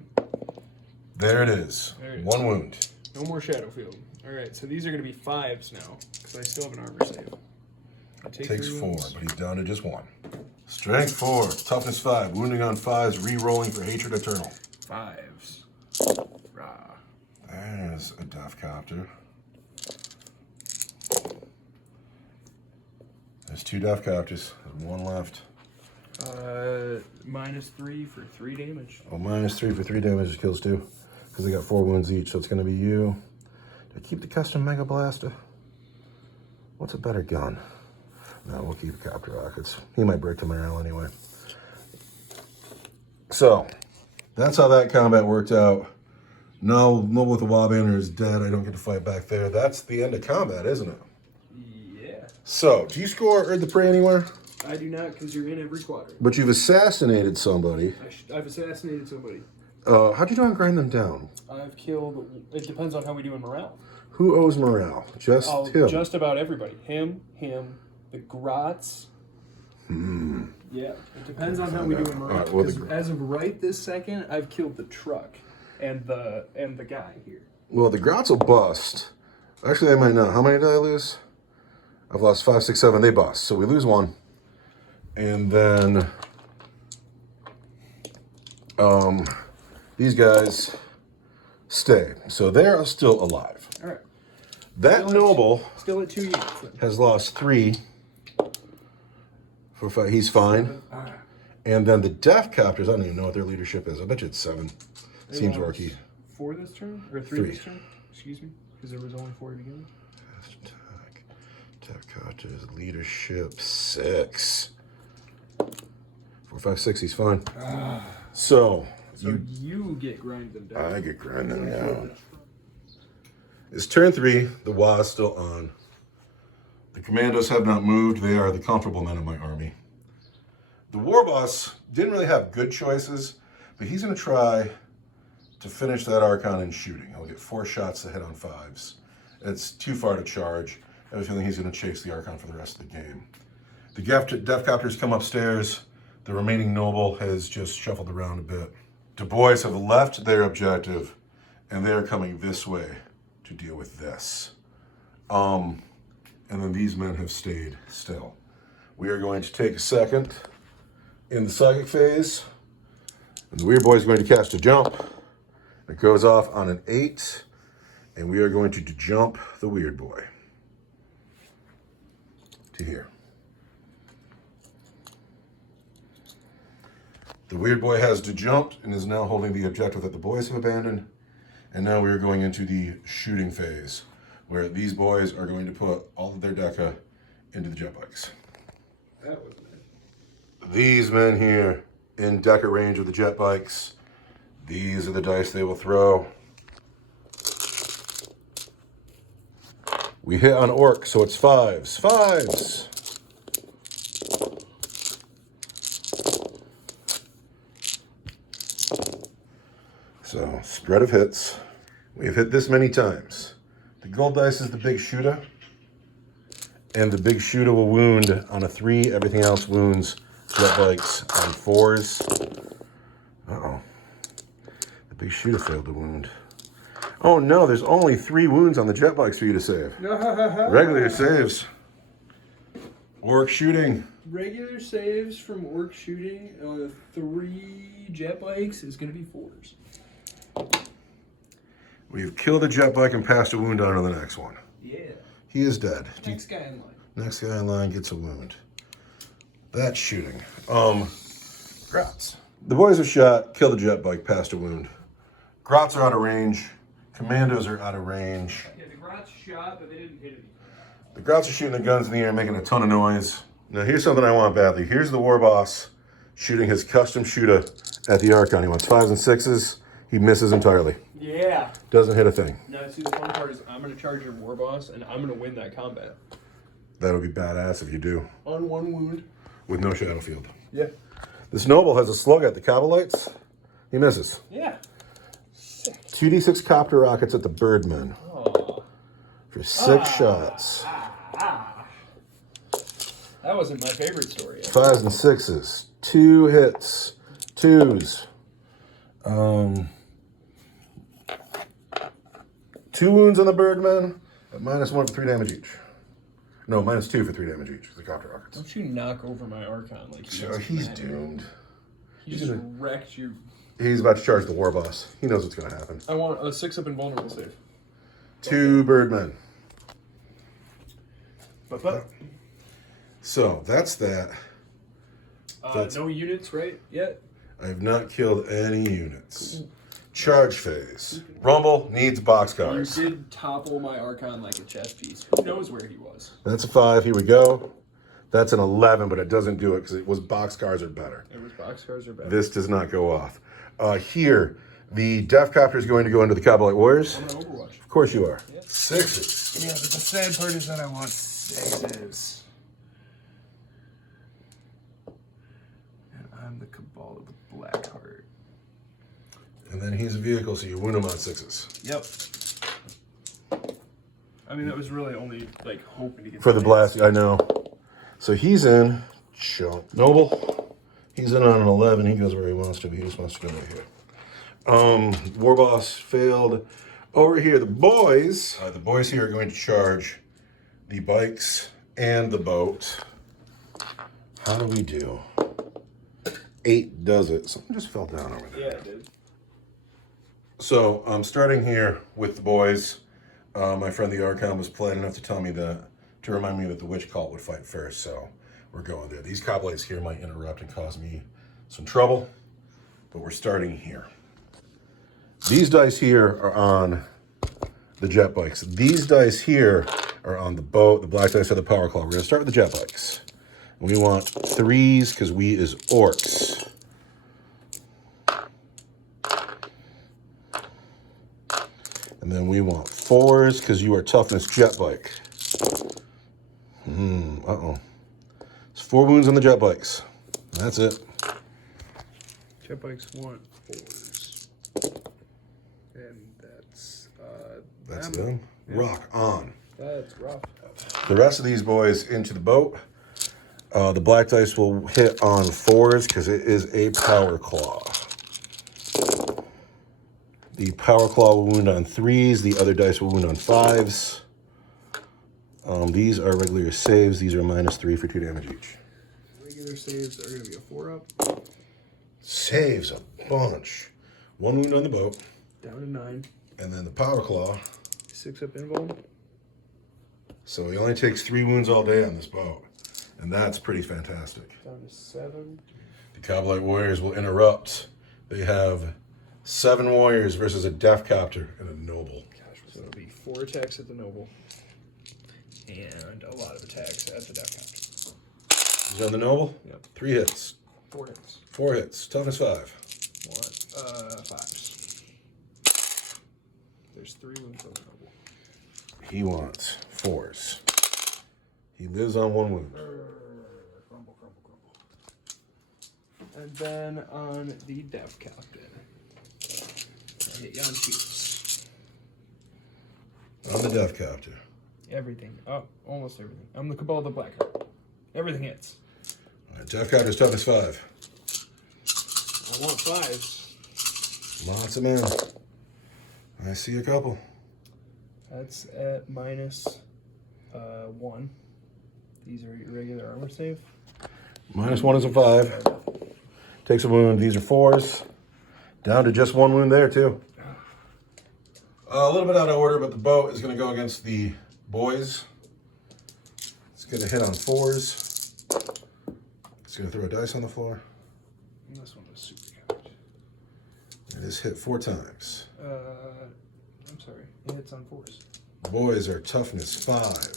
There it is. There it is. 1 wound. No more Shadow Field. All right, so these are gonna be 5s now because I still have an armor save. Takes 4, but he's down to just 1. Strength 4, toughness 5, wounding on 5s, re-rolling for hatred eternal. 5s. Rah. There's a Death Copter. There's 2 Death Copters. There's 1 left. -3 for 3 damage. Oh, -3 for 3 damage kills 2. Because they got 4 wounds each, so it's going to be you. Do I keep the custom Mega Blaster? What's a better gun? No, we'll keep Copter Rockets. He might break to morale anyway. So, that's how that combat worked out. No, Noble with the Warbanders is dead. I don't get to fight back there. That's the end of combat, isn't it? Yeah. So, do you score Earth the Prey anywhere? I do not, because you're in every quadrant. But you've assassinated somebody. I've assassinated somebody. How'd you do on grind them down? I've killed. It depends on how we do in morale. Who owes morale? Just him. Just about everybody. Him, the Grots. Yeah, it depends on how we do in morale. Right, well, Because as of right this second, I've killed the truck and the guy here. Well, the Grots will bust. Actually, I might not. How many did I lose? I've lost 5, 6, 7. They bust. So we lose 1. And then these guys stay. So they're still alive. All right. That noble Still at 2 units. has lost 3. For 5. He's fine. And then the Death Copters, I don't even know what their leadership is. I bet you it's 7. Seems orky. 4 this turn? Or 3 3. this turn? Excuse me? Because there was only 4 to begin with. Fast attack. Death Copters, leadership 6. 4, 5, 6, he's fine. So you get grinded down. I get grinding down. It's turn 3. The Wa is still on. The commandos have not moved. They are the comfortable men of my army. The war boss didn't really have good choices, but he's going to try to finish that Archon in shooting. He'll get 4 shots to hit on 5s. It's too far to charge. I have a feeling he's going to chase the Archon for the rest of the game. The Death Copters come upstairs. The remaining noble has just shuffled around a bit. Du Bois have left their objective, and they are coming this way to deal with this. And then these men have stayed still. We are going to take a second in the psychic phase. And the Weird Boy is going to cast a jump. It goes off on an 8. And we are going to jump the Weird Boy to here. The Weird Boy has dejumped and is now holding the objective that the boys have abandoned. And now we are going into the shooting phase, where these boys are going to put all of their deca into the jet bikes. That was nice. These men here in deca range of the jet bikes, these are the dice they will throw. We hit on Orc, so it's 5s. 5s! So, spread of hits. We have hit this many times. The gold dice is the big shooter. And the big shooter will wound on a 3. Everything else wounds jet bikes on 4s. Uh-oh. The big shooter failed to wound. Oh no, there's only 3 wounds on the jet bikes for you to save. Regular saves. Orc shooting. Regular saves from orc shooting on 3 jet bikes is going to be 4s. We've killed a jet bike and passed a wound on to the next one. Yeah. He is dead. Next guy in line. Next guy in line gets a wound. That's shooting. Grots. The boys are shot, killed a jet bike, passed a wound. Grots are out of range. Commandos are out of range. Yeah, the Grots shot, but they didn't hit anything. The Grots are shooting the guns in the air, making a ton of noise. Now here's something I want badly. Here's the war boss shooting his custom shooter at the Archon. He wants 5s and 6s. He misses entirely. Yeah. Doesn't hit a thing. Now, see, the fun part is I'm going to charge your war boss, and I'm going to win that combat. That would be badass if you do. On 1 wound. With no shadow field. Yeah. This noble has a slug at the Cabalites. He misses. Yeah. Sick. 2d6 copter rockets at the Birdmen. Oh. For 6 shots. That wasn't my favorite story. 5s and 6s. 2 hits. 2s. 2 wounds on the Birdmen. At -1 for 3 damage each. No, -2 for 3 damage each for the copter rockets. Don't you knock over my Archon like he So he's doomed. He just wrecked you. He's about to charge the war boss. He knows what's going to happen. I want a 6-up invulnerable save. 2 Birdmen. But. So that's that. No units, right? Yet? I have not killed any units. Charge phase. Rumble needs You boxcars. did topple my Archon like a chess piece. Who knows where he was? That's a 5. Here we go. That's an 11, but it doesn't do it because it was boxcars are better. It was boxcars or better. This does not go off. Here, the Death Copter is going to go into the Cabalite Warriors. I'm on Overwatch. Of course you are. Yeah. 6s. Yeah, but the sad part is that I want 6s. And I'm the Cabal of the Blackheart. And then he's a vehicle, so you wound him on 6s. Yep. I mean, that was really only like hoping to get For the blast, I know. So he's in. Chunk. Noble. He's in on an 11. He goes where he wants to, but he just wants to go right here. War boss failed. Over here, the boys. The boys here are going to charge the bikes and the boat. How do we do? 8 does it. Something just fell down over there. Yeah, it did. So I'm starting here with the boys. My friend the Archon was polite enough to tell me to remind me that the witch cult would fight first, so we're going there. These Cabalites here might interrupt and cause me some trouble, but we're starting here. These dice here are on the jet bikes. These dice here are on the boat. The black dice are the power claw. We're going to start with the jet bikes. We want 3s because we is orcs. And then we want 4s because you are toughness jet bike. Uh-oh. It's 4 wounds on the jet bikes. That's it. Jet bikes want 4s. And that's them. Yeah. Rock on. That's rough. The rest of these boys into the boat. The black dice will hit on 4s because it is a power claw. The power claw will wound on 3s. The other dice will wound on 5s. These are regular saves. These are -3 for 2 damage each. Regular saves are going to be a 4-up. Saves a bunch. 1 wound on the boat. Down to 9. And then the power claw. 6-up invul. So he only takes 3 wounds all day on this boat. And that's pretty fantastic. Down to 7. The Cabalite Warriors will interrupt. They have 7 warriors versus a Death Copter and a Noble. Gosh, so it'll be 4 attacks at the Noble. And a lot of attacks at the Death Copter. Is on the Noble? Yep. 3 hits. 4 hits. 4 hits. Toughness 5. 5s. There's 3 wounds on the Noble. He wants 4s. He lives on 1 wound. Crumble. And then on the Death Captain, I hit you on 2s. On the Death Copter. Everything. Oh, almost everything. I'm the Cabal of the Blackheart. Everything hits. All right, Death Copter's toughness 5. I want 5s. Lots of men. I see a couple. That's at -1. These are your regular armor save. -1 is a 5. Takes a wound. These are 4s. Down to just 1 wound there, too. A little bit out of order, but the boat is going to go against the boys. It's going to hit on 4s. It's going to throw a dice on the floor. And this one was super good. It is hit 4 times. I'm sorry. It hits on 4s. Boys are toughness 5.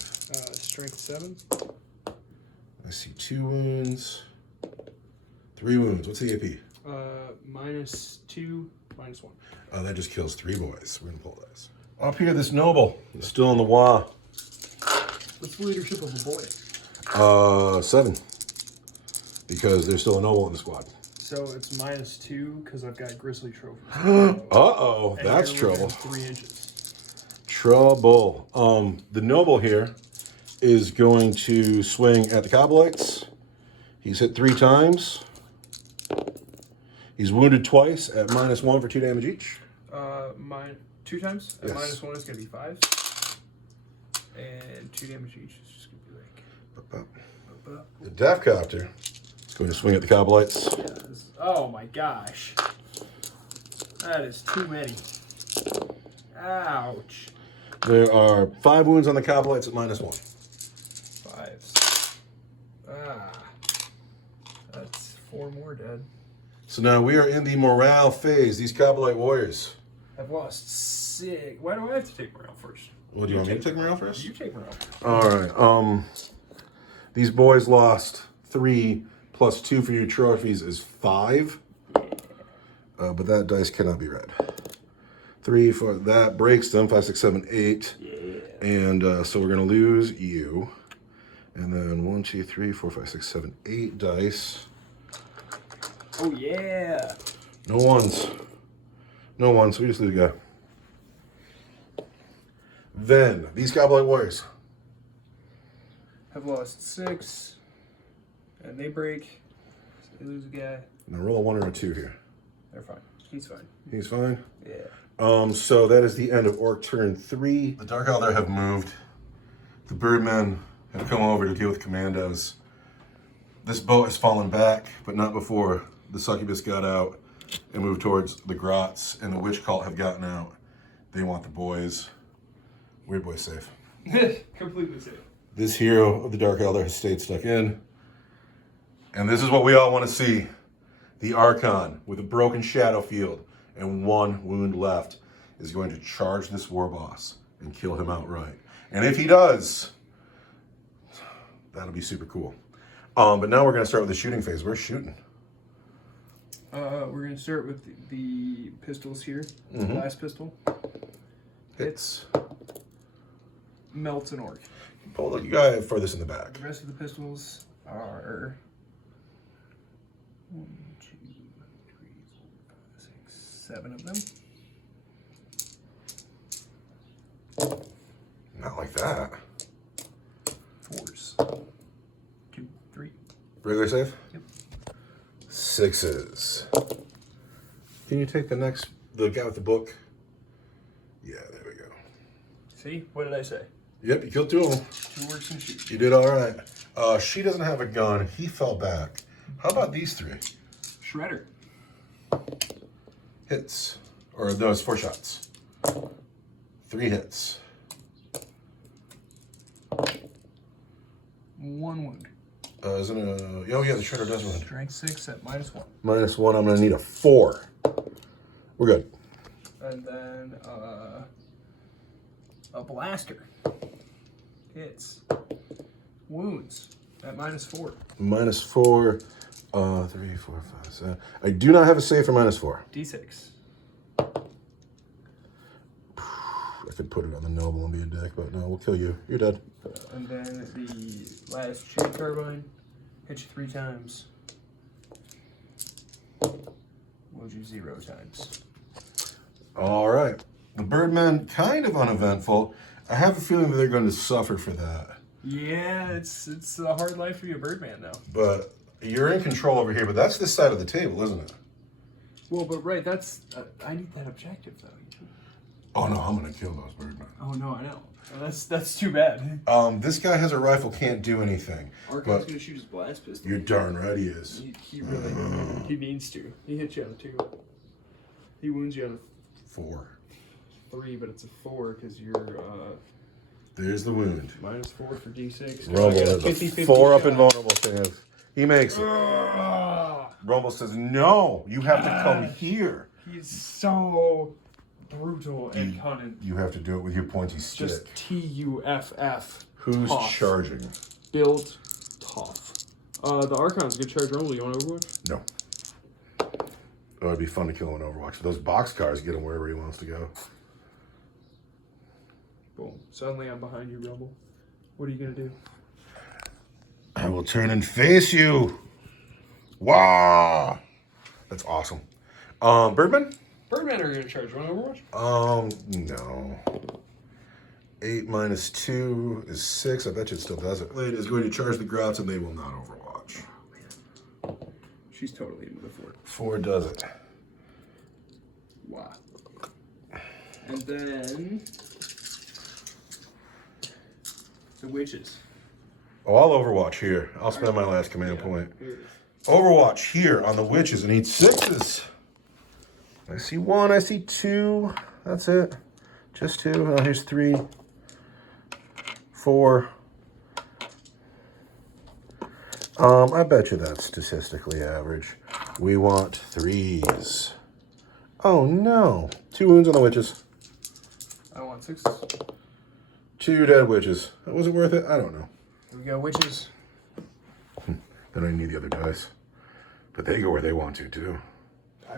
Strength 7. I see 2 wounds. 3 wounds. What's the AP? -2, -1. Oh, that just kills 3 boys. We're going to pull this. Up here, this Noble is still in the wah. What's the leadership of a boy? 7. Because there's still a Noble in the squad. So it's -2 because I've got grizzly trophies. Uh-oh, And that's you're within trouble. 3 inches. Trouble. The noble here is going to swing at the Cobblites. He's hit 3 times. He's wounded twice at -1 for 2 damage each. 2 times? At Yes. -1 is going to be 5. And 2 damage each is just going to be like... The Death Copter is going to swing at the Cobblites. Oh my gosh. That is too many. Ouch. There are 5 wounds on the Cobblites at -1. 5. That's 4 more dead. So now we are in the morale phase. These Cobblite warriors. I've lost 6. Why do I have to take morale first? Well, do you want me to take morale first? You take morale first. All right. These boys lost 3 plus 2 for your trophies is 5. But that dice cannot be read. 3, 4, that breaks them. 5, 6, 7, 8. Yeah. And so we're gonna lose you. And then 1, 2, 3, 4, 5, 6, 7, 8 dice. Oh yeah. No ones. No ones. We just lose a guy. Then these Cobblite warriors. Have lost 6. And they break. So they lose a guy. Now roll a 1 or a 2 here. They're fine. He's fine. He's fine. Yeah. So that is the end of Orc turn 3. The Dark Elder have moved. The Birdmen have come over to deal with commandos. This boat has fallen back, but not before the Succubus got out and moved towards the Grots, and the Witch Cult have gotten out. They want the boys. Weird boys safe. Completely safe. This hero of the Dark Elder has stayed stuck in. And this is what we all want to see. The Archon, with a broken shadow field and 1 wound left, is going to charge this war boss and kill him outright. And if he does, that'll be super cool. But now we're going to start with the shooting phase. We're shooting. We're going to start with the pistols here. The last pistol. Hits. Melts an orc. Pull the guy furthest in the back. The rest of the pistols are 1, 2, 3, 4, 5, 6, 7 of them. Not like that. 4s. 2, 3. Regular safe? Yep. 6s. Can you take the guy with the book? Yeah, there we go. See? What did I say? Yep, you killed 2 of them. 2 orcs and shoot. You did all right. She doesn't have a gun. He fell back. How about these 3? Shredder. Hits. Or no, it's 4 shots. 3 hits. 1 wound. Isn't it oh yeah, the Shredder does wound. Strength 6 at -1. -1, I'm gonna need a 4. We're good. And then a blaster. Hits. Wounds at -4. -4. 3, 4, 5, 7. I do not have a save for -4. D6. I could put it on the noble and be a dick, but no, we'll kill you. You're dead. And then the last shade carbine. Hit you 3 times. Wound you 0 times. All right. The Birdmen, kind of uneventful. I have a feeling that they're going to suffer for that. Yeah, it's a hard life to be a Birdman now. But you're in control over here, but that's this side of the table, isn't it? Well, but right, that's I need that objective though. Oh no, I'm going to kill those Birdmen. Oh no, I know. That's too bad. This guy has a rifle, can't do anything. Archive's gonna shoot his blast pistol. You're darn right he is. He really he needs to. He hits you out of 2. He wounds you out of 4. 3, but it's a 4 because you're There's the wound. -4 for D6. Rumble I got a is a 50-50 4 up shot. invulnerable save. He makes it. Rumble says, no, you have to come here. He's so brutal and cunning. You have to do it with your pointy stick. Just TUFF. Who's tough. charging? Built tough. The Archon's gonna charge Rumble. You want Overwatch? No. Oh, it'd be fun to kill him in Overwatch. Those boxcars get him wherever he wants to go. Boom. Suddenly I'm behind you, Rumble. What are you gonna do? I will turn and face you. Wah! That's awesome. Birdman? Birdmen are going to charge one Overwatch. No. 8 minus 2 is 6. I bet you it still does it. It is going to charge the Grots and they will not Overwatch. Oh, man. She's totally into the 4. 4 does it. Wow. And then the witches. Oh, I'll Overwatch here. I'll spend my last command point. Overwatch here on the witches and eat 6s. I see 1, I see 2. That's it. Just 2. Oh, here's 3, 4. I bet you that's statistically average. We want 3s. Oh no. 2 wounds on the witches. I want 6. 2 dead witches. Was it worth it? I don't know. We got witches. Then I need the other dice. But they go where they want to, too.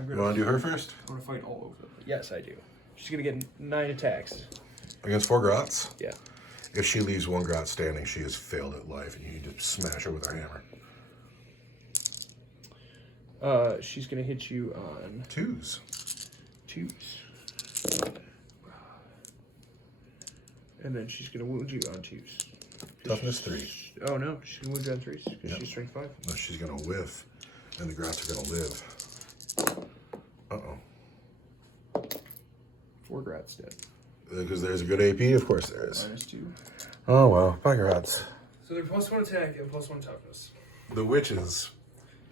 You want to do her first? I want to fight all over them. Yes, I do. She's going to get 9 attacks. Against 4 Grots? Yeah. If she leaves 1 Grot standing, she has failed at life, and you need to smash her with a hammer. She's going to hit you on 2s. 2s. And then she's going to wound you on 2s. Toughness 3. Oh, no. She's going to wound you on 3s because she's strength 5. No, she's going to whiff, and the Grots are going to live. Uh-oh. 4 Grots dead. Because there's a good AP? Of course there is. -2. Oh, well. Bye, Grots. So they're +1 attack and +1 toughness. The witches.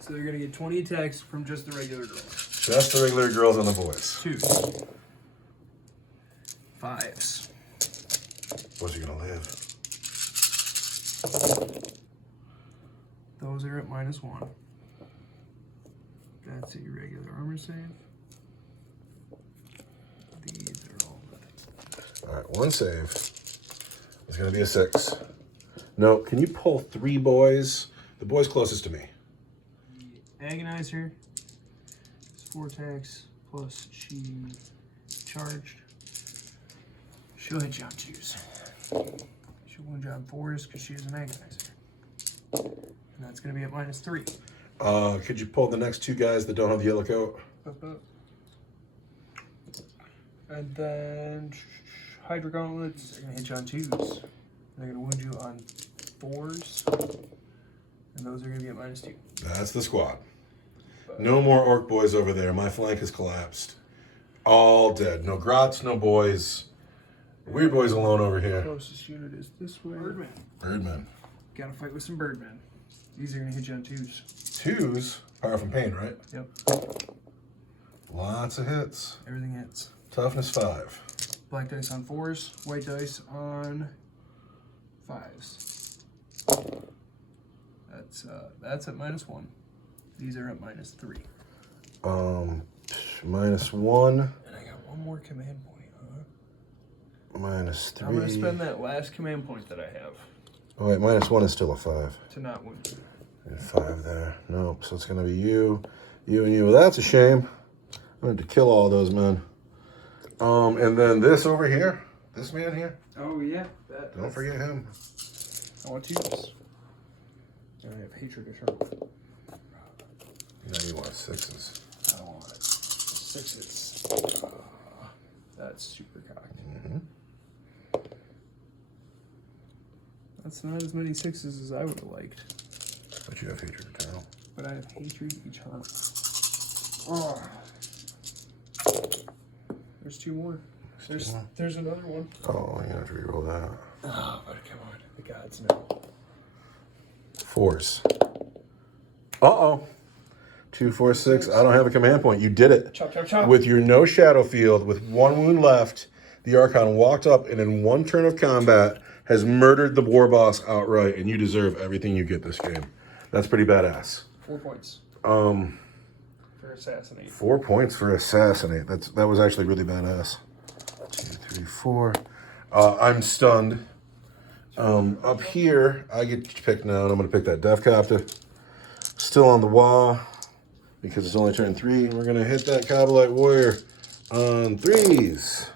So they're going to get 20 attacks from just the regular girls. Just the regular girls and the boys. 2s. 5s. What's he going to live? Those are at -1. That's a regular armor save. These are all nothing. All right, 1 save. It's going to be a 6. No, can you pull 3 boys? The boys closest to me. The Agonizer is 4 attacks, plus she charged. She'll hit you on 2s. She'll wound you on 4s because she is an Agonizer. And that's going to be at -3. Could you pull the next 2 guys that don't have the yellow coat? Up. And then Hydra Gauntlets are going to hit you on 2s. They're going to wound you on 4s. And those are going to be at -2. That's the squad. No more orc boys over there. My flank has collapsed. All dead. No Grots, no boys. Weird boys alone over here. Closest unit is this way. Birdman. Birdman. Gotta fight with some Birdmen. These are going to hit you on 2s. 2s? Power from pain, right? Yep. Lots of hits. Everything hits. Toughness 5. Black dice on 4s, white dice on 5s. That's at -1. These are at -3. -1. And I got 1 more command point, huh? -3. I'm gonna spend that last command point that I have Oh wait, -1 is still a 5. to not wound you. And 5 there. Nope. So it's gonna be you, you, and you. Well, that's a shame. I'm going to kill all those men. And then this over here, this man here. Oh yeah. Don't forget him. I want 2s. And I have hatred eternal. Now you want 6s. I want 6s. That's super cocked. Mm-hmm. That's not as many 6s as I would have liked. But you have hatred eternal. But I have hatred eternal. Oh. There's 2 more. There's another one. Oh, you have to reroll that. Oh, but come on. The gods know. 4s. Uh-oh. 2, 4, 6. I don't have a command point. You did it. Chop, chop, chop. With your no shadow field, with 1 wound left, the Archon walked up and in 1 turn of combat has murdered the war boss outright, and you deserve everything you get this game. That's pretty badass. 4 points. For assassinate. 4 points for assassinate. That was actually really badass. 2, 3, 4. I'm stunned. Up here, I get to pick now, and I'm going to pick that Death Copter. Still on the wall, because it's only turn 3. We're going to hit that Kabbalite Warrior on 3s.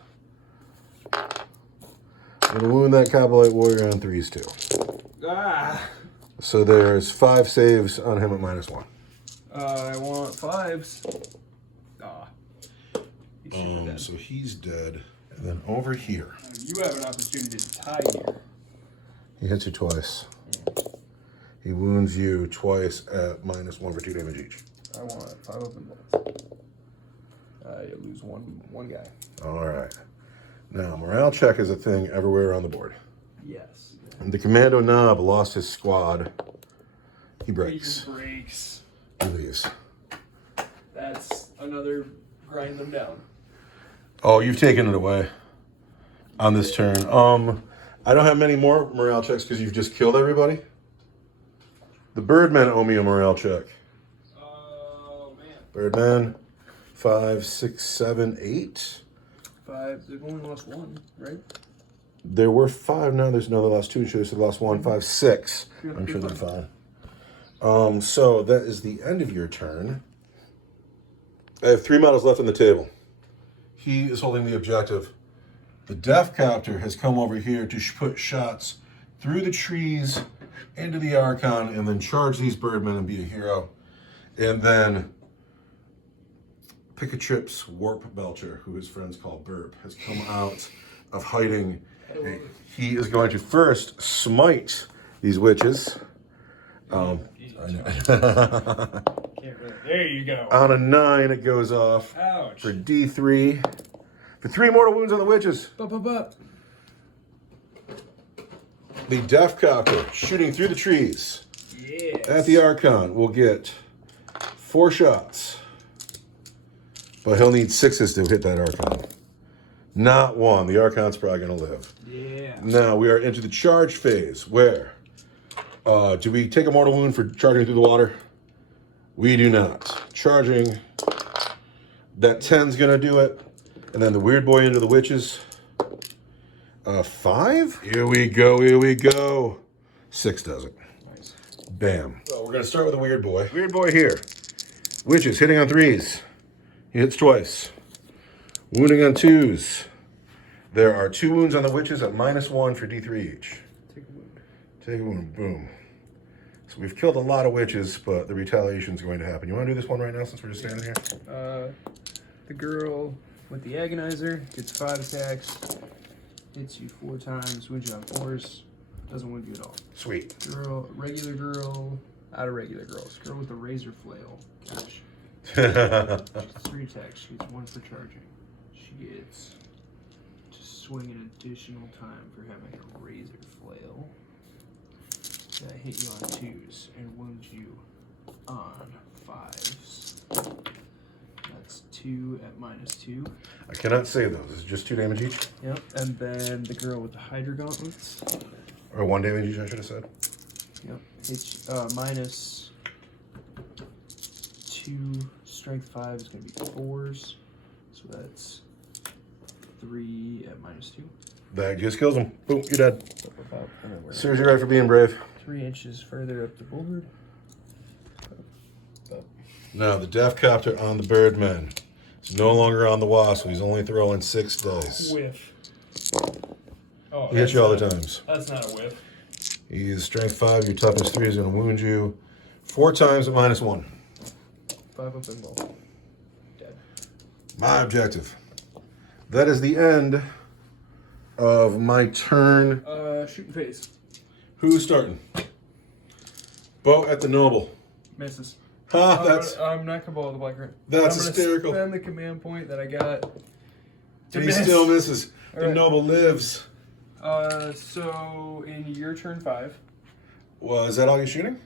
I'm going to wound that Kabbalite Warrior on 3s too. Ah! So there's 5 saves on him at -1. I want 5s. Ah. He's super dead. So he's dead. And then over here. You have an opportunity to tie here. He hits you twice. He wounds you twice at -1 for 2 damage each. I want 5 open bolts. You lose one guy. All right. Now, morale check is a thing everywhere on the board. Yes. And the commando knob lost his squad. He breaks. He breaks. He leaves. That's another grind them down. Oh, you've taken it away on this turn. I don't have many more morale checks because you've just killed everybody. The Birdmen owe me a morale check. Oh, man. Birdmen, 5, 6, 7, 8. 5. They've only lost 1, right? There were 5 now. There's no, they lost 2 and should have said lost 1. 5, 6. Yeah, I'm sure you're they're fine. So that is the end of your turn. I have 3 models left on the table. He is holding the objective. The Death Copter has come over here to put shots through the trees into the Archon and then charge these Birdmen and be a hero. And then Pick-a-Trip's Warp Belcher, who his friends call Burp, has come out of hiding. He is going to first smite these witches. I know. There you go. On a 9, it goes off. Ouch. For D3. For 3 mortal wounds on the witches. Bup. The Death Copter shooting through the trees Yes. at the Archon will get 4 shots. But he'll need 6s to hit that Archon. Not 1. The Archon's probably going to live. Yeah. Now we are into the charge phase where do we take a mortal wound for charging through the water? We do not. Charging. That 10's going to do it. And then the weird boy into the witches. 5? Here we go. 6 does it. Nice. Bam. So we're going to start with the weird boy. Weird boy here. Witches hitting on 3s. He hits twice. Wounding on 2s. There are 2 wounds on the witches at -1 for D3 each. Take a wound. Take a wound. Boom. So we've killed a lot of witches, but the retaliation is going to happen. You want to do this one right now since we're just standing here? The girl with the agonizer gets 5 attacks. Hits you 4 times. Wounds you on 4s. Doesn't wound you at all. Sweet. Girl, regular girl, out of regular girls. Girl with the razor flail. Gosh. She gets 3 attacks. She gets 1 for charging. She gets to swing an additional time for having a razor flail. That hit you on 2s and wounds you on 5s. That's 2 at -2. I cannot say those. It's just 2 damage each. Yep. And then the girl with the Hydra gauntlets. Or 1 damage each, I should have said. Yep. Hits -2. Strength 5 is going to be 4s. So that's 3 at -2. That just kills him. Boom, you're dead. And then we're Serves you right for being brave. 3 inches further up the board. Now, the Death Copter on the Birdman. He's no longer on the Wasp. He's only throwing 6 dice. Whiff. Oh, He hits you all the times. That's not a whiff. He's strength 5. Your toughness 3 is going to wound you 4 times at -1. 5 up and roll. Dead. My objective. That is the end of my turn. Shooting phase. Who's starting? Bow at the Noble. Misses. Ha, that's... I'm not Cabal of the Black Ring. That's I'm hysterical. Spend the command point that I got. And he still misses. The Alright. Noble lives. So in your turn 5. Well, is that all you're shooting?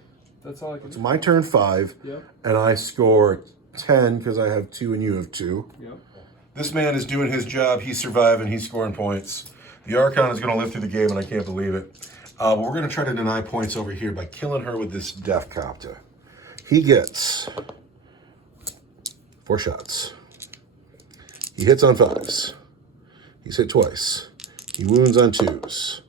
That's all I can It's do. my turn 5. Yep. And I score 10 because I have 2 and you have 2. Yep. This man is doing his job. He's surviving. He's scoring points. The Archon is going to live through the game, and I can't believe it. But we're going to try to deny points over here by killing her with this Death Copter. He gets 4 shots. He hits on 5s. He's hit twice. He wounds on 2s.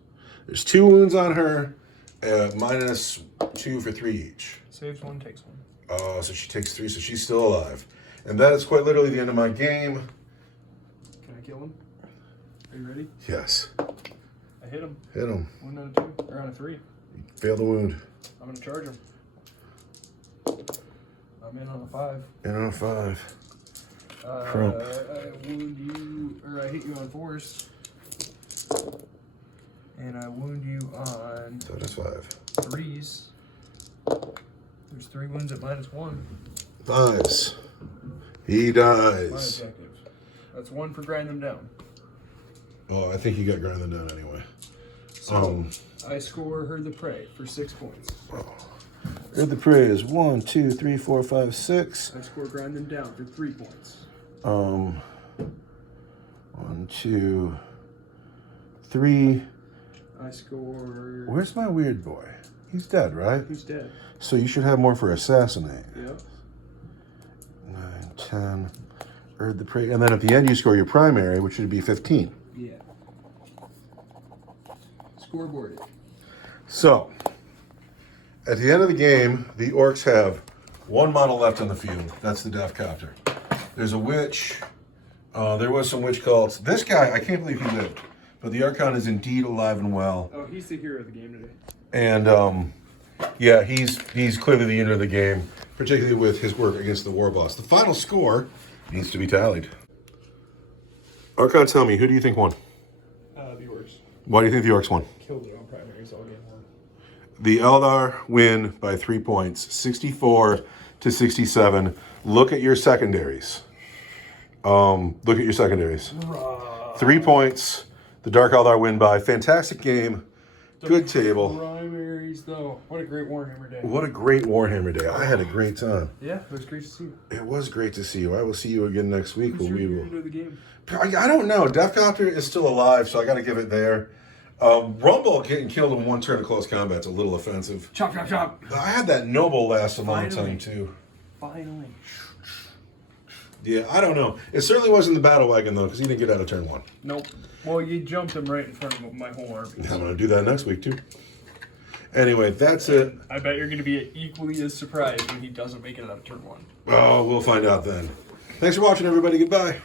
There's 2 wounds on her, -2 for 3 each. Saves 1, takes 1. Oh, so she takes 3, so she's still alive. And that is quite literally the end of my game. Can I kill him? Are you ready? Yes. I hit him. Hit him. 1 out of 2. Or on a 3. Fail the wound. I'm going to charge him. I'm in on a 5. In on a 5. I wound you, or I hit you on force. And I wound you on So that's 5. 3s. There's 3 wounds at -1. 5s. He My dies. objective. That's 1 for grind them down. Oh, I think you got grinding down anyway. So I score Herd the Prey for 6 points. Herd the Prey is 1, 2, 3, 4, 5, 6. I score grind them down for 3 points. 1, 2, 3. I score. Where's my weird boy? He's dead, right? He's dead. So you should have more for assassinate. Yep. 9, 10. Herd the Prey. And then at the end you score your primary, which would be 15. Yeah. Scoreboarded. So, at the end of the game, the Orcs have 1 model left on the field. That's the Death Copter. There's a witch. There was some witch cults. This guy, I can't believe he lived. But the Archon is indeed alive and well. Oh, he's the hero of the game today. And, yeah, he's clearly the unit of the game, particularly with his work against the War Boss. The final score needs to be tallied. Archon, tell me, who do you think won? The Orks. Why do you think the Orcs won? Killed it on primaries all game long. The Eldar win by 3 points, 64 to 67. Look at your secondaries. 3 points. The Dark Eldar win by. Fantastic game. Good table. Primaries, though. What a great Warhammer day. What a great Warhammer day. I had a great time. Yeah, it was great to see you. It was great to see you. I will see you again next week. Who's When your we will. hero of the game? I don't know. Death Copter is still alive, so I got to give it there. Rumble getting killed in 1 turn of close combat is a little offensive. Chop, chop, chop. I had that Noble last a long Finally. time, too. Finally. Yeah, I don't know. It certainly wasn't the battle wagon, though, because he didn't get out of turn 1. Nope. Well, you jumped him right in front of my whole army. I'm going to do that next week, too. Anyway, that's it. I bet you're going to be equally as surprised when he doesn't make it out of turn 1. Oh, we'll find out then. Thanks for watching, everybody. Goodbye.